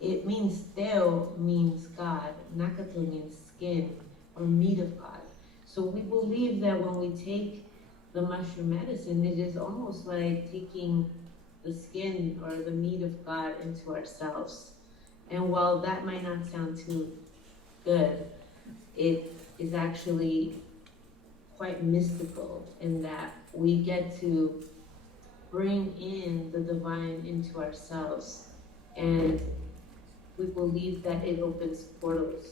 it means Teo means God, Nacatl means skin or meat of God. So we believe that when we take the mushroom medicine, it is almost like taking the skin or the meat of God into ourselves. And while that might not sound too good, it is actually quite mystical in that we get to bring in the divine into ourselves. And we believe that it opens portals.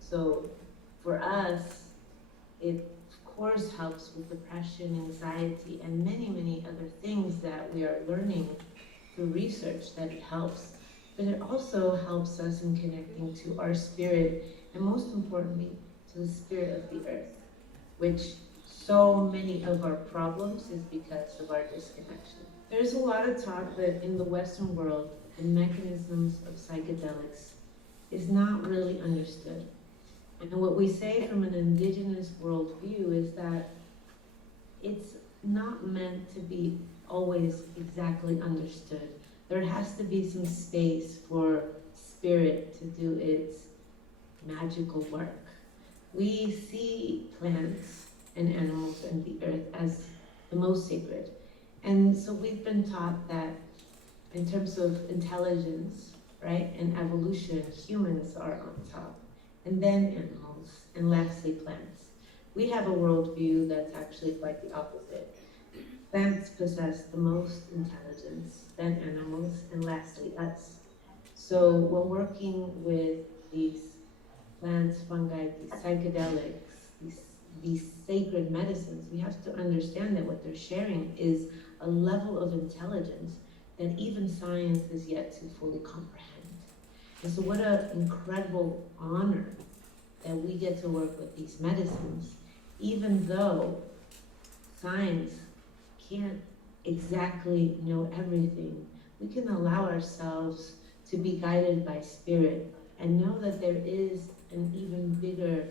So for us, it of course helps with depression, anxiety, and many, many other things that we are learning through research that it helps. But it also helps us in connecting to our spirit, and most importantly, to the spirit of the earth, which so many of our problems is because of our disconnection. There's a lot of talk that in the Western world, the mechanisms of psychedelics is not really understood. And what we say from an indigenous worldview is that it's not meant to be always exactly understood. There has to be some space for spirit to do its magical work. We see plants and animals and the earth as the most sacred. And so we've been taught that in terms of intelligence, right, and evolution, humans are on top, and then animals, and lastly plants. We have a worldview that's actually quite the opposite. Plants possess the most intelligence, then animals, and lastly us. So when working with these plants, fungi, these psychedelics, these sacred medicines, we have to understand that what they're sharing is a level of intelligence that even science is yet to fully comprehend. And so what an incredible honor that we get to work with these medicines, even though science can't exactly know everything. We can allow ourselves to be guided by spirit and know that there is an even bigger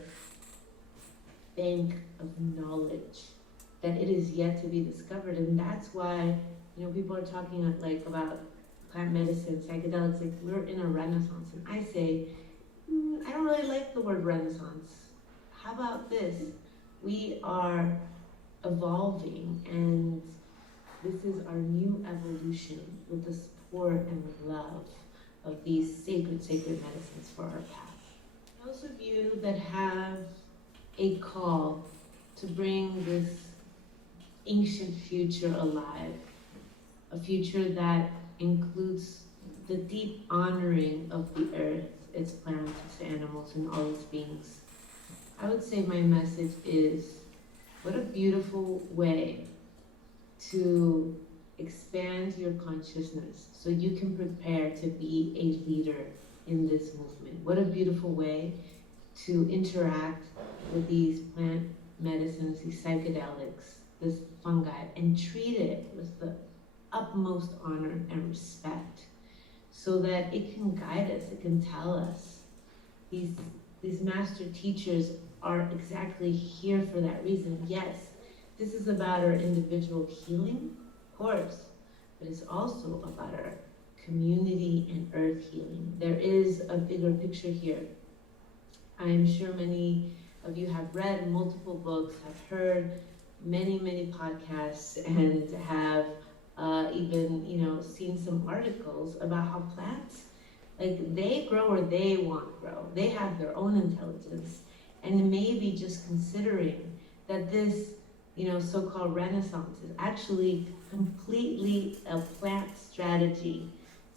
bank of knowledge, that it is yet to be discovered. And that's why, people are talking about plant medicine, psychedelics, like we're in a renaissance. And I say, I don't really like the word renaissance. How about this? We are evolving, and this is our new evolution with the support and love of these sacred medicines for our path. Those of you that have a call to bring this ancient future alive, a future that includes the deep honoring of the earth, its plants, its animals, and all its beings. I would say my message is, what a beautiful way to expand your consciousness so you can prepare to be a leader in this movement. What a beautiful way to interact with these plant medicines, these psychedelics, this fungi, and treat it with the utmost honor and respect so that it can guide us, it can tell us. These master teachers are exactly here for that reason. Yes, this is about our individual healing, of course, but it's also about our community and earth healing. There is a bigger picture here. I am sure many of you have read multiple books, have heard many, many podcasts, and have even, seen some articles about how plants, they grow where they want to grow. They have their own intelligence. And maybe just considering that this, so-called renaissance is actually completely a plant strategy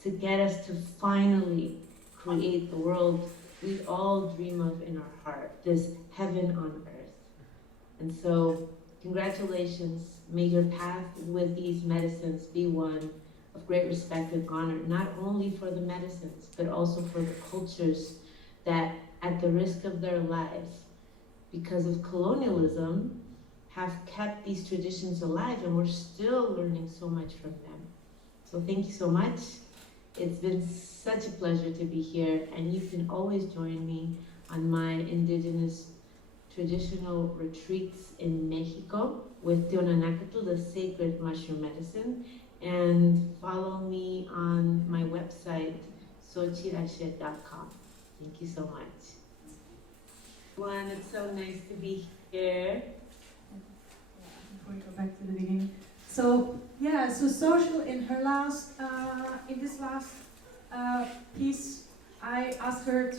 to get us to finally create the world we all dream of in our heart, this heaven on earth. And so, congratulations. May your path with these medicines be one of great respect and honor, not only for the medicines, but also for the cultures that, at the risk of their lives, because of colonialism, have kept these traditions alive, and we're still learning so much from them. So thank you so much. It's been such a pleasure to be here, and you can always join me on my indigenous traditional retreats in Mexico with Teonanacatl, the sacred mushroom medicine, and follow me on my website, xochilashet.com. Thank you so much. Everyone, it's so nice to be here. Before we go back to the beginning. So social in her last, in this last piece, I asked her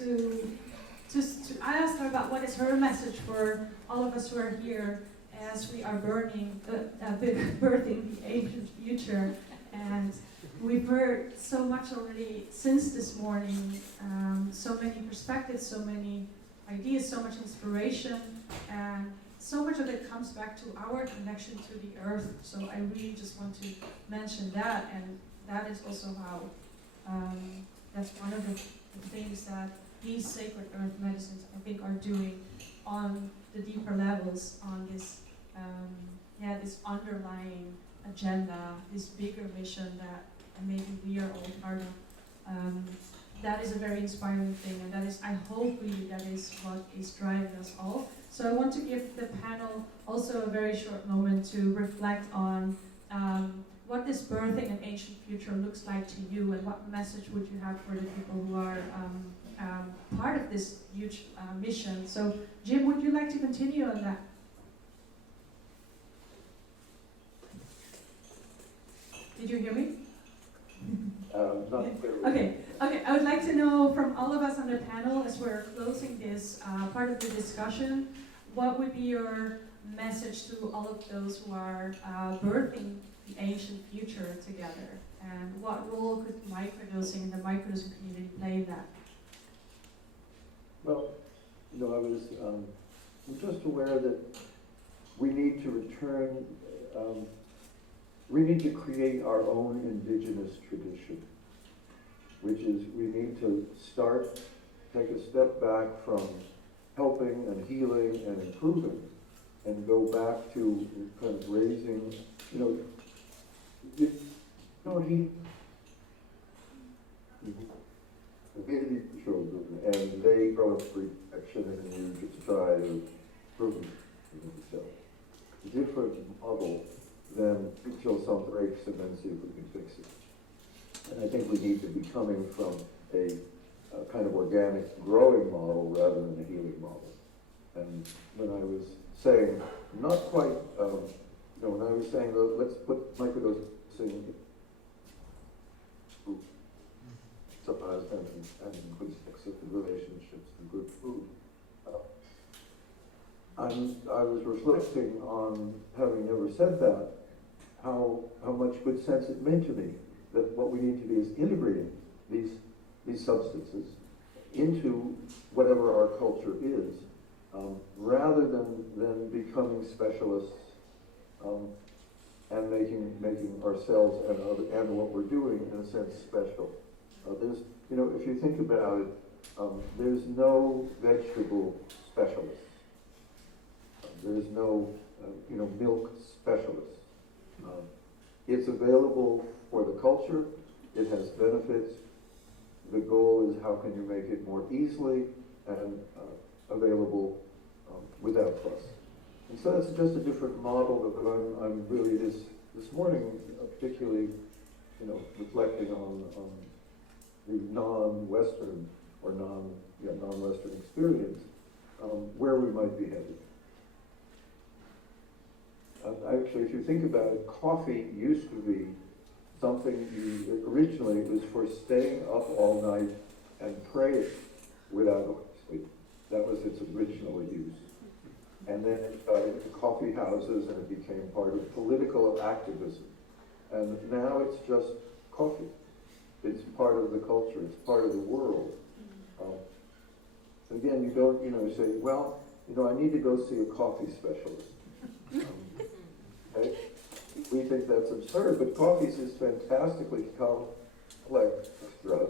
I asked her about what is her message for all of us who are here as we are birthing the ancient future. And we've heard so much already since this morning, so many perspectives, so many ideas, so much inspiration, and so much of it comes back to our connection to the earth. So I really just want to mention that, and that is also how, that's one of the things that these sacred earth medicines, I think, are doing on the deeper levels, on this, this underlying agenda, this bigger mission that maybe we are all part of. That is a very inspiring thing, and that is, I hope really, that is what is driving us all. So I want to give the panel also a very short moment to reflect on what this birthing an ancient future looks like to you, and what message would you have for the people who are part of this huge mission. So Jim, would you like to continue on that? Did you hear me? Not clearly. Okay, I would like to know from all of us on the panel, as we're closing this part of the discussion, what would be your message to all of those who are birthing the ancient future together? And what role could microdosing and the microdosing community play in that? Well, I was just aware that we need to return, we need to create our own indigenous tradition, which is we need to take a step back from helping and healing and improving, and go back to kind of raising, children, and they grow up for protection, and you just try to prove yourself. Different model than show some breaks and then see if we can fix it. And I think we need to be coming from a kind of organic growing model rather than a healing model. And when I was saying, not quite, when I was saying, let's put microdosing and good sex and relationships and good food. I was reflecting on, having never said that, how much good sense it made to me that what we need to be is integrating these substances into whatever our culture is, rather than becoming specialists and making ourselves and what we're doing in a sense special. If you think about it, there's no vegetable specialists. There's no, milk specialists. It's available for the culture. It has benefits. The goal is how can you make it more easily and available without fuss. And so that's just a different model that I'm really this morning particularly, reflecting on the non-Western or non-Western experience, where we might be headed. Actually, if you think about it, coffee used to be something originally it was for staying up all night and praying without going to sleep. That was its original use. And then it got into coffee houses and it became part of political activism. And now it's just coffee. It's part of the culture, it's part of the world. Again, you don't, say, well, I need to go see a coffee specialist. Okay? We think that's absurd, but coffee is fantastically complex drug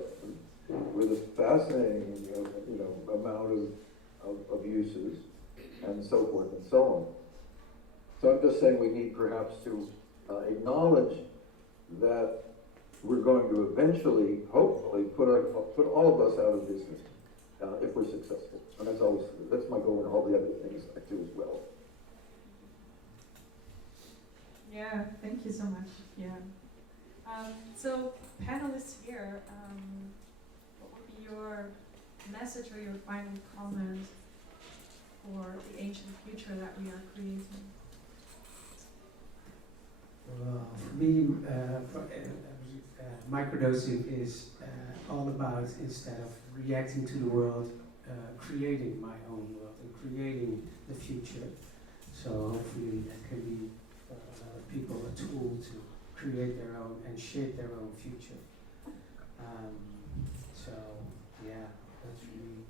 with a fascinating, amount of uses, and so forth and so on. So I'm just saying we need perhaps to acknowledge that we're going to eventually, hopefully, put all of us out of business if we're successful, and that's my goal, and all the other things I do as well. Yeah, thank you so much. Yeah. So, panelists here, what would be your message or your final comment for the ancient future that we are creating? Well, for me, microdosing is all about, instead of reacting to the world, creating my own world and creating the future. So hopefully that can be people a tool to create their own and shape their own future. So yeah, that's really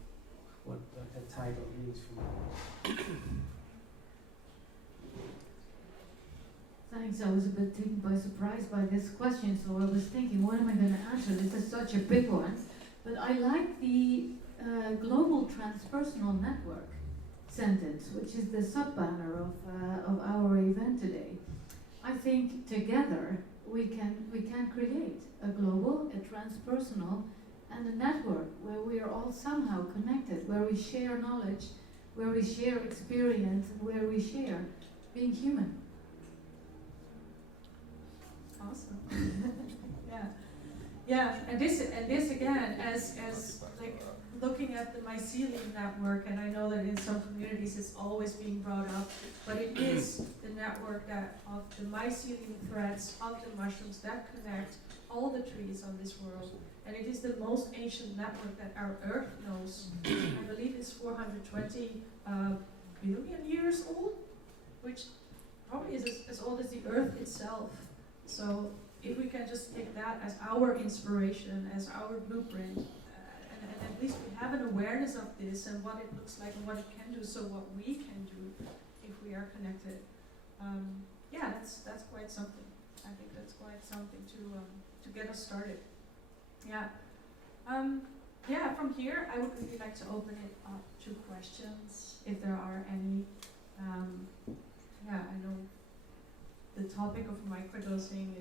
what the title means for me. Thanks. I was a bit taken by surprise by this question, so I was thinking, what am I going to answer? This is such a big one. But I like the Global Transpersonal Network sentence, which is the sub-banner of our event today. I think together we can create a global, a transpersonal, and a network where we are all somehow connected, where we share knowledge, where we share experience, and where we share being human. Awesome. Yeah, and this again, as like looking at the mycelium network, and I know that in some communities it's always being brought up, but it is the network that of the mycelium threads of the mushrooms that connect all the trees on this world, and it is the most ancient network that our Earth knows. I believe it's 420 billion years old, which probably is as old as the Earth itself. So if we can just take that as our inspiration, as our blueprint, and at least we have an awareness of this and what it looks like and what it can do, so what we can do if we are connected. Yeah, that's quite something. I think that's quite something to get us started. Yeah. Yeah, from here I would really like to open it up to questions, if there are any. Yeah, I know the topic of microdosing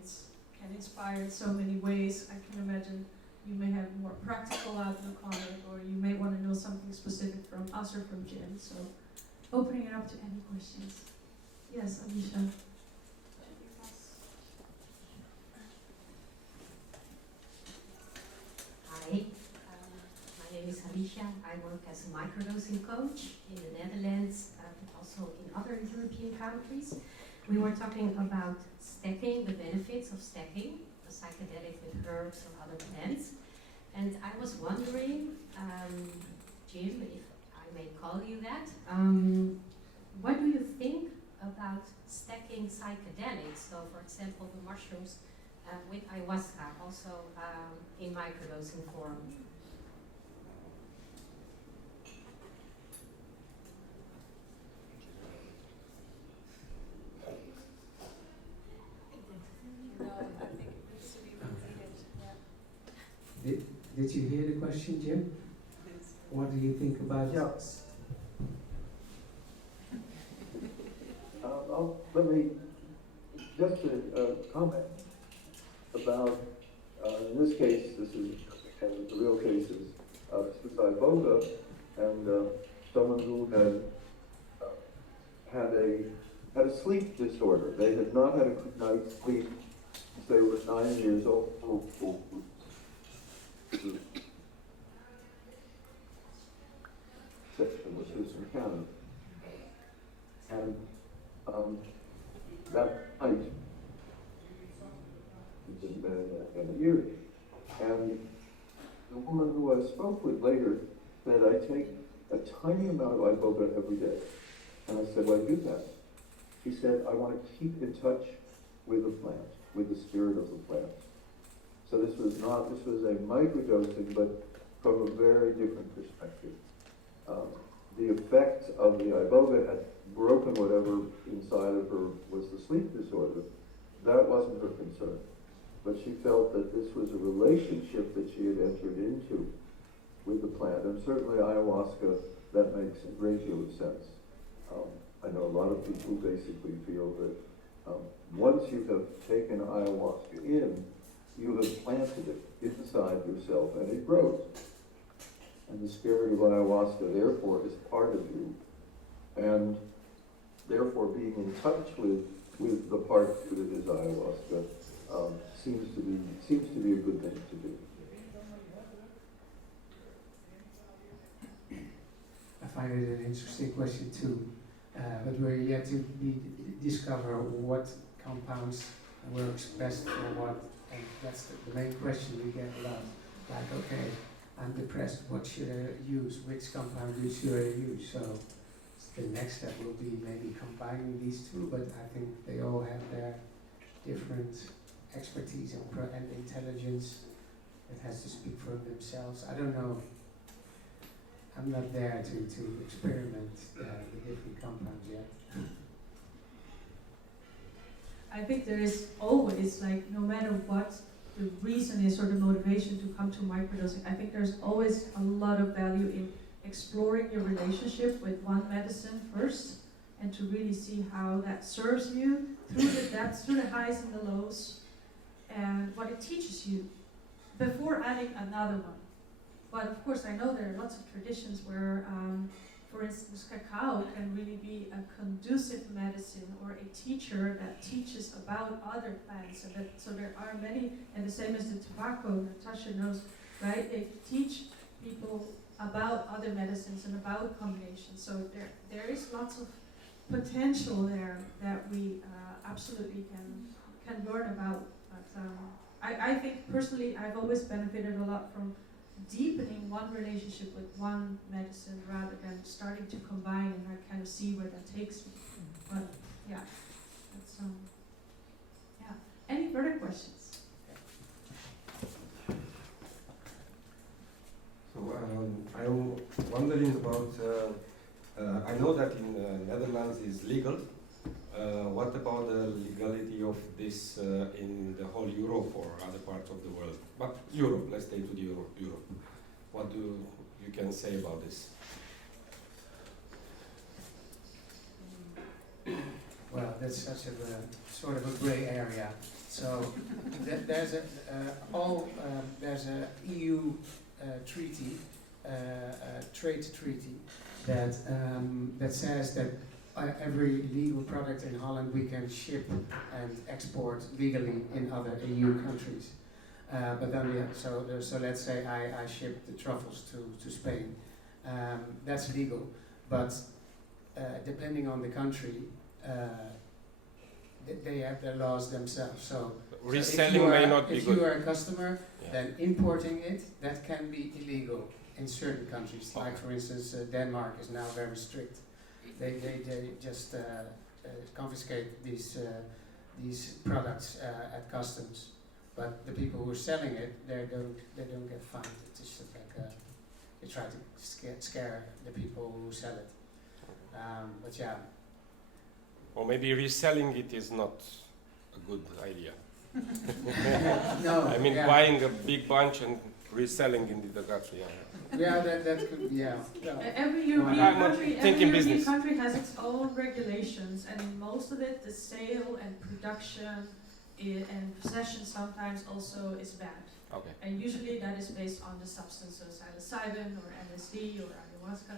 can inspire in so many ways. I can imagine you may have more practical outlook on it, or you may want to know something specific from us or from Jim. So opening it up to any questions. Yes, Alicia. Hi, my name is Alicia. I work as a microdosing coach in the Netherlands, but also in other European countries. We were talking about stacking, the benefits of stacking a psychedelic with herbs or other plants. And I was wondering, Jim, if I may call you that, what do you think about stacking psychedelics? So, for example, the mushrooms with ayahuasca, also in microdosing form. Did you hear the question, Jim? What do you think about it? Let me just comment about, in this case, this is, and the real case is Iboga, and someone who had a sleep disorder. They had not had a good night's sleep since they were 9 years old. Which was from Canada. And that night, it's been a year. And the woman who I spoke with later said, I take a tiny amount of iboga every day. And I said, why do that? She said, I want to keep in touch with the plant, with the spirit of the plant. So this was a microdosing, but from a very different perspective. The effect of the iboga had broken whatever inside of her was the sleep disorder. That wasn't her concern. But she felt that this was a relationship that she had entered into with the plant. And certainly ayahuasca, that makes a great deal of sense. I know a lot of people basically feel that once you have taken ayahuasca in, you have planted it inside yourself and it grows. And the spirit of ayahuasca, therefore, is part of you. And therefore, being in touch with the part that is ayahuasca seems to be a good thing to do. I find it an interesting question too, but we're yet to discover what compounds works best for what, and that's the main question we get a lot. Like, okay, I'm depressed, what should I use? Which compound should I use? So the next step will be maybe combining these two, but I think they all have their different expertise and intelligence that has to speak for themselves. I don't know. I'm not there to experiment the different compounds yet. I think there is always, like, no matter what the reason is or the motivation to come to microdosing, I think there's always a lot of value in exploring your relationship with one medicine first, and to really see how that serves you through the depths, through the highs and the lows, and what it teaches you before adding another one. But of course, I know there are lots of traditions where, for instance, cacao can really be a conducive medicine or a teacher that teaches about other plants. And so there are many, and the same as the tobacco, Natasha knows, right? They teach people about other medicines and about combinations. So there is lots of potential there that we absolutely can learn about. But I think personally, I've always benefited a lot from deepening one relationship with one medicine rather than starting to combine, and I kind of see where that takes me. But yeah, that's yeah. Any further questions? So I'm wondering about. I know that in Netherlands is legal. What about the legality of this in the whole Europe or other parts of the world? But Europe, let's stay to the Europe. What do you can say about this? Well, that's such a sort of a gray area. So there's a EU treaty, trade treaty that says that every legal product in Holland we can ship and export legally in other EU countries. But then so let's say I ship the truffles to Spain. That's legal, but depending on the country, they have their laws themselves. So reselling may not be good. If you are a customer, then importing it, that can be illegal in certain countries. Like for instance, Denmark is now very strict. They just confiscate these products at customs, but the people who are selling it, they don't get fined. It's just like they try to scare the people who sell it. But yeah. Or maybe reselling it is not a good idea. No, I mean, buying a big bunch and reselling in the country. Yeah, that could, yeah. Every European country has its own regulations, and in most of it, the sale and production and possession sometimes also is banned. Okay. And usually that is based on the substances, psilocybin or LSD or ayahuasca.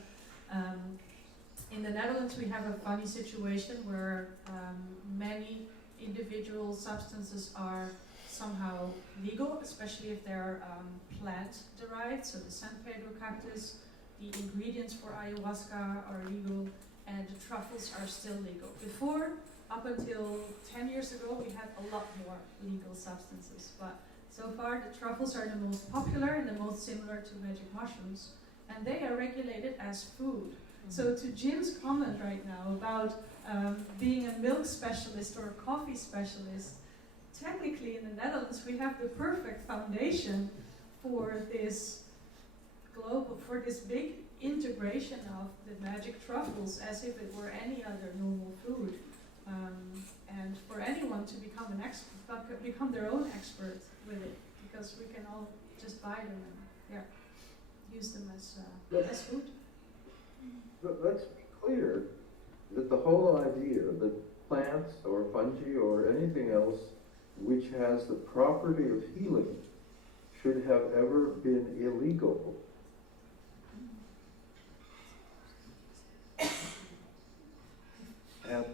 In the Netherlands, we have a funny situation where many individual substances are somehow legal, especially if they're plant-derived. So the San Pedro cactus, the ingredients for ayahuasca are legal, and the truffles are still legal. Before, up until 10 years ago, we had a lot more legal substances. But so far, the truffles are the most popular and the most similar to magic mushrooms, and they are regulated as food. So to Jim's comment right now about being a milk specialist or a coffee specialist, technically in the Netherlands we have the perfect foundation for this big integration of the magic truffles as if it were any other normal food, and for anyone to become an expert, become their own expert with it, because we can all just buy them and use them as food. But let's be clear that the whole idea that plants or fungi or anything else which has the property of healing should have ever been illegal. And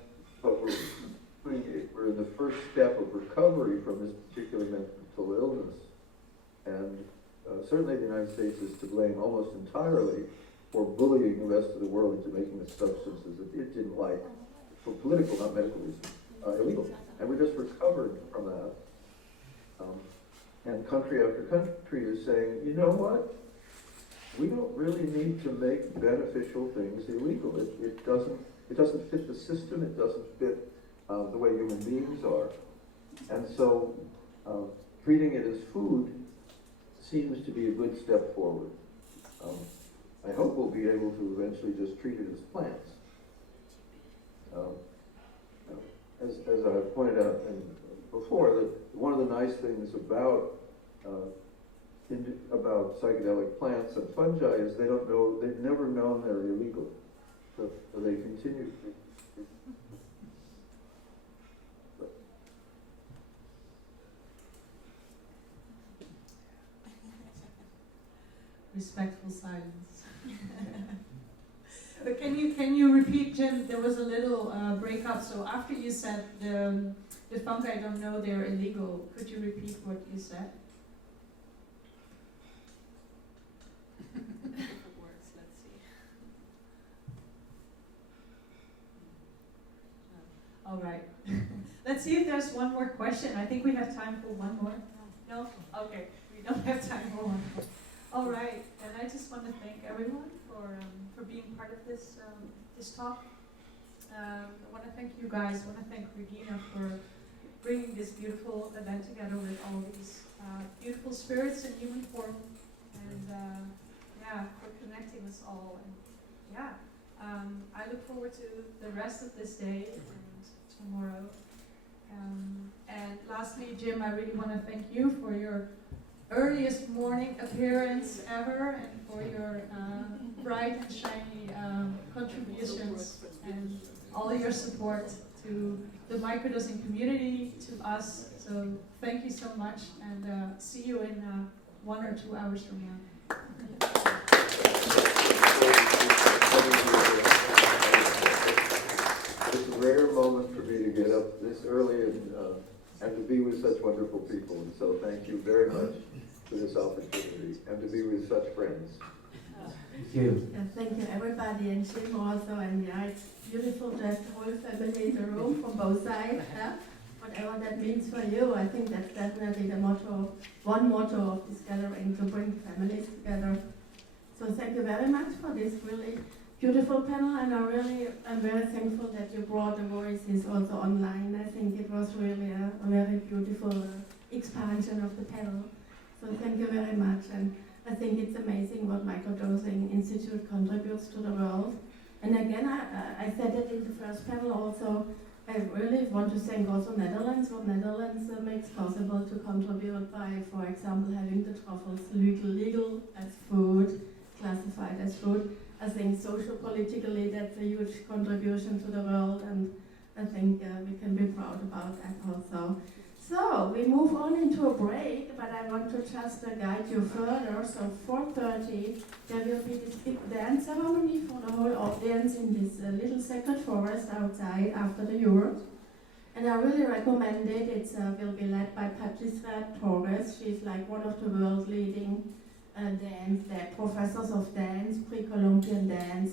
but we're in the first step of recovery from this particular mental illness, and certainly the United States is to blame almost entirely for bullying the rest of the world into making the substances that it didn't like, for political, not medical reasons, illegal. And we're just recovered from that. And country after country is saying, you know what? We don't really need to make beneficial things illegal. It doesn't fit the system. It doesn't fit the way human beings are. And so treating it as food seems to be a good step forward. I hope we'll be able to eventually just treat it as plants. As I pointed out before, that one of the nice things about psychedelic plants and fungi is they've never known they're illegal, so they continue to be. Respectful silence. But can you repeat, Jim? There was a little breakup. So after you said the fungi don't know they're illegal, could you repeat what you said? Words, let's see. All right. Let's see if there's one more question. I think we have time for one more. No? Okay. We don't have time for one more. All right. And I just want to thank everyone for being part of this this talk. I want to thank you guys. I want to thank Regina for bringing this beautiful event together with all these beautiful spirits in human form, and for connecting us all. And I look forward to the rest of this day and tomorrow. And lastly, Jim, I really want to thank you for your earliest morning appearance ever, and for your bright and shiny contributions and all your support to the microdosing community, to us. So thank you so much, and see you in 1 or 2 hours from now. It's a rare moment for me to get up this early and to be with such wonderful people. And so thank you very much for this opportunity and to be with such friends. Thank you. Yeah, thank you everybody, and Jim also, and it's beautiful to have the whole family in the room from both sides. Whatever that means for you, I think that's definitely the motto, one motto of this gathering, to bring families together. So thank you very much for this really beautiful panel, and I'm very thankful that you brought the voices also online. I think it was really a very beautiful expansion of the panel. So thank you very much, and I think it's amazing what Microdosing Institute contributes to the world. And again, I said it in the first panel also, I really want to thank also Netherlands, what Netherlands makes possible to contribute by, for example, having the truffles legal as food, classified as food. I think socio-politically that's a huge contribution to the world, and I think we can be proud about that also. So we move on into a break, but I want to just guide you further. So 4:30, there will be this big dance ceremony for the whole audience in this little sacred forest outside after the EUROTAS. And I really recommend it. It will be led by Patricia Torres. She's like one of the world's leading professors of dance, pre-Columbian dance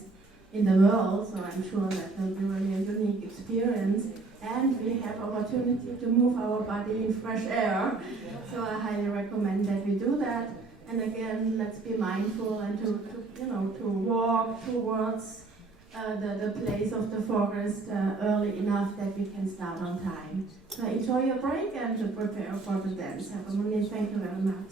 in the world. So I'm sure that will be really a unique experience. And we have opportunity to move our body in fresh air. So I highly recommend that we do that. And again, let's be mindful and to walk towards the place of the forest early enough that we can start on time. So enjoy your break and prepare for the dance ceremony. Thank you very much.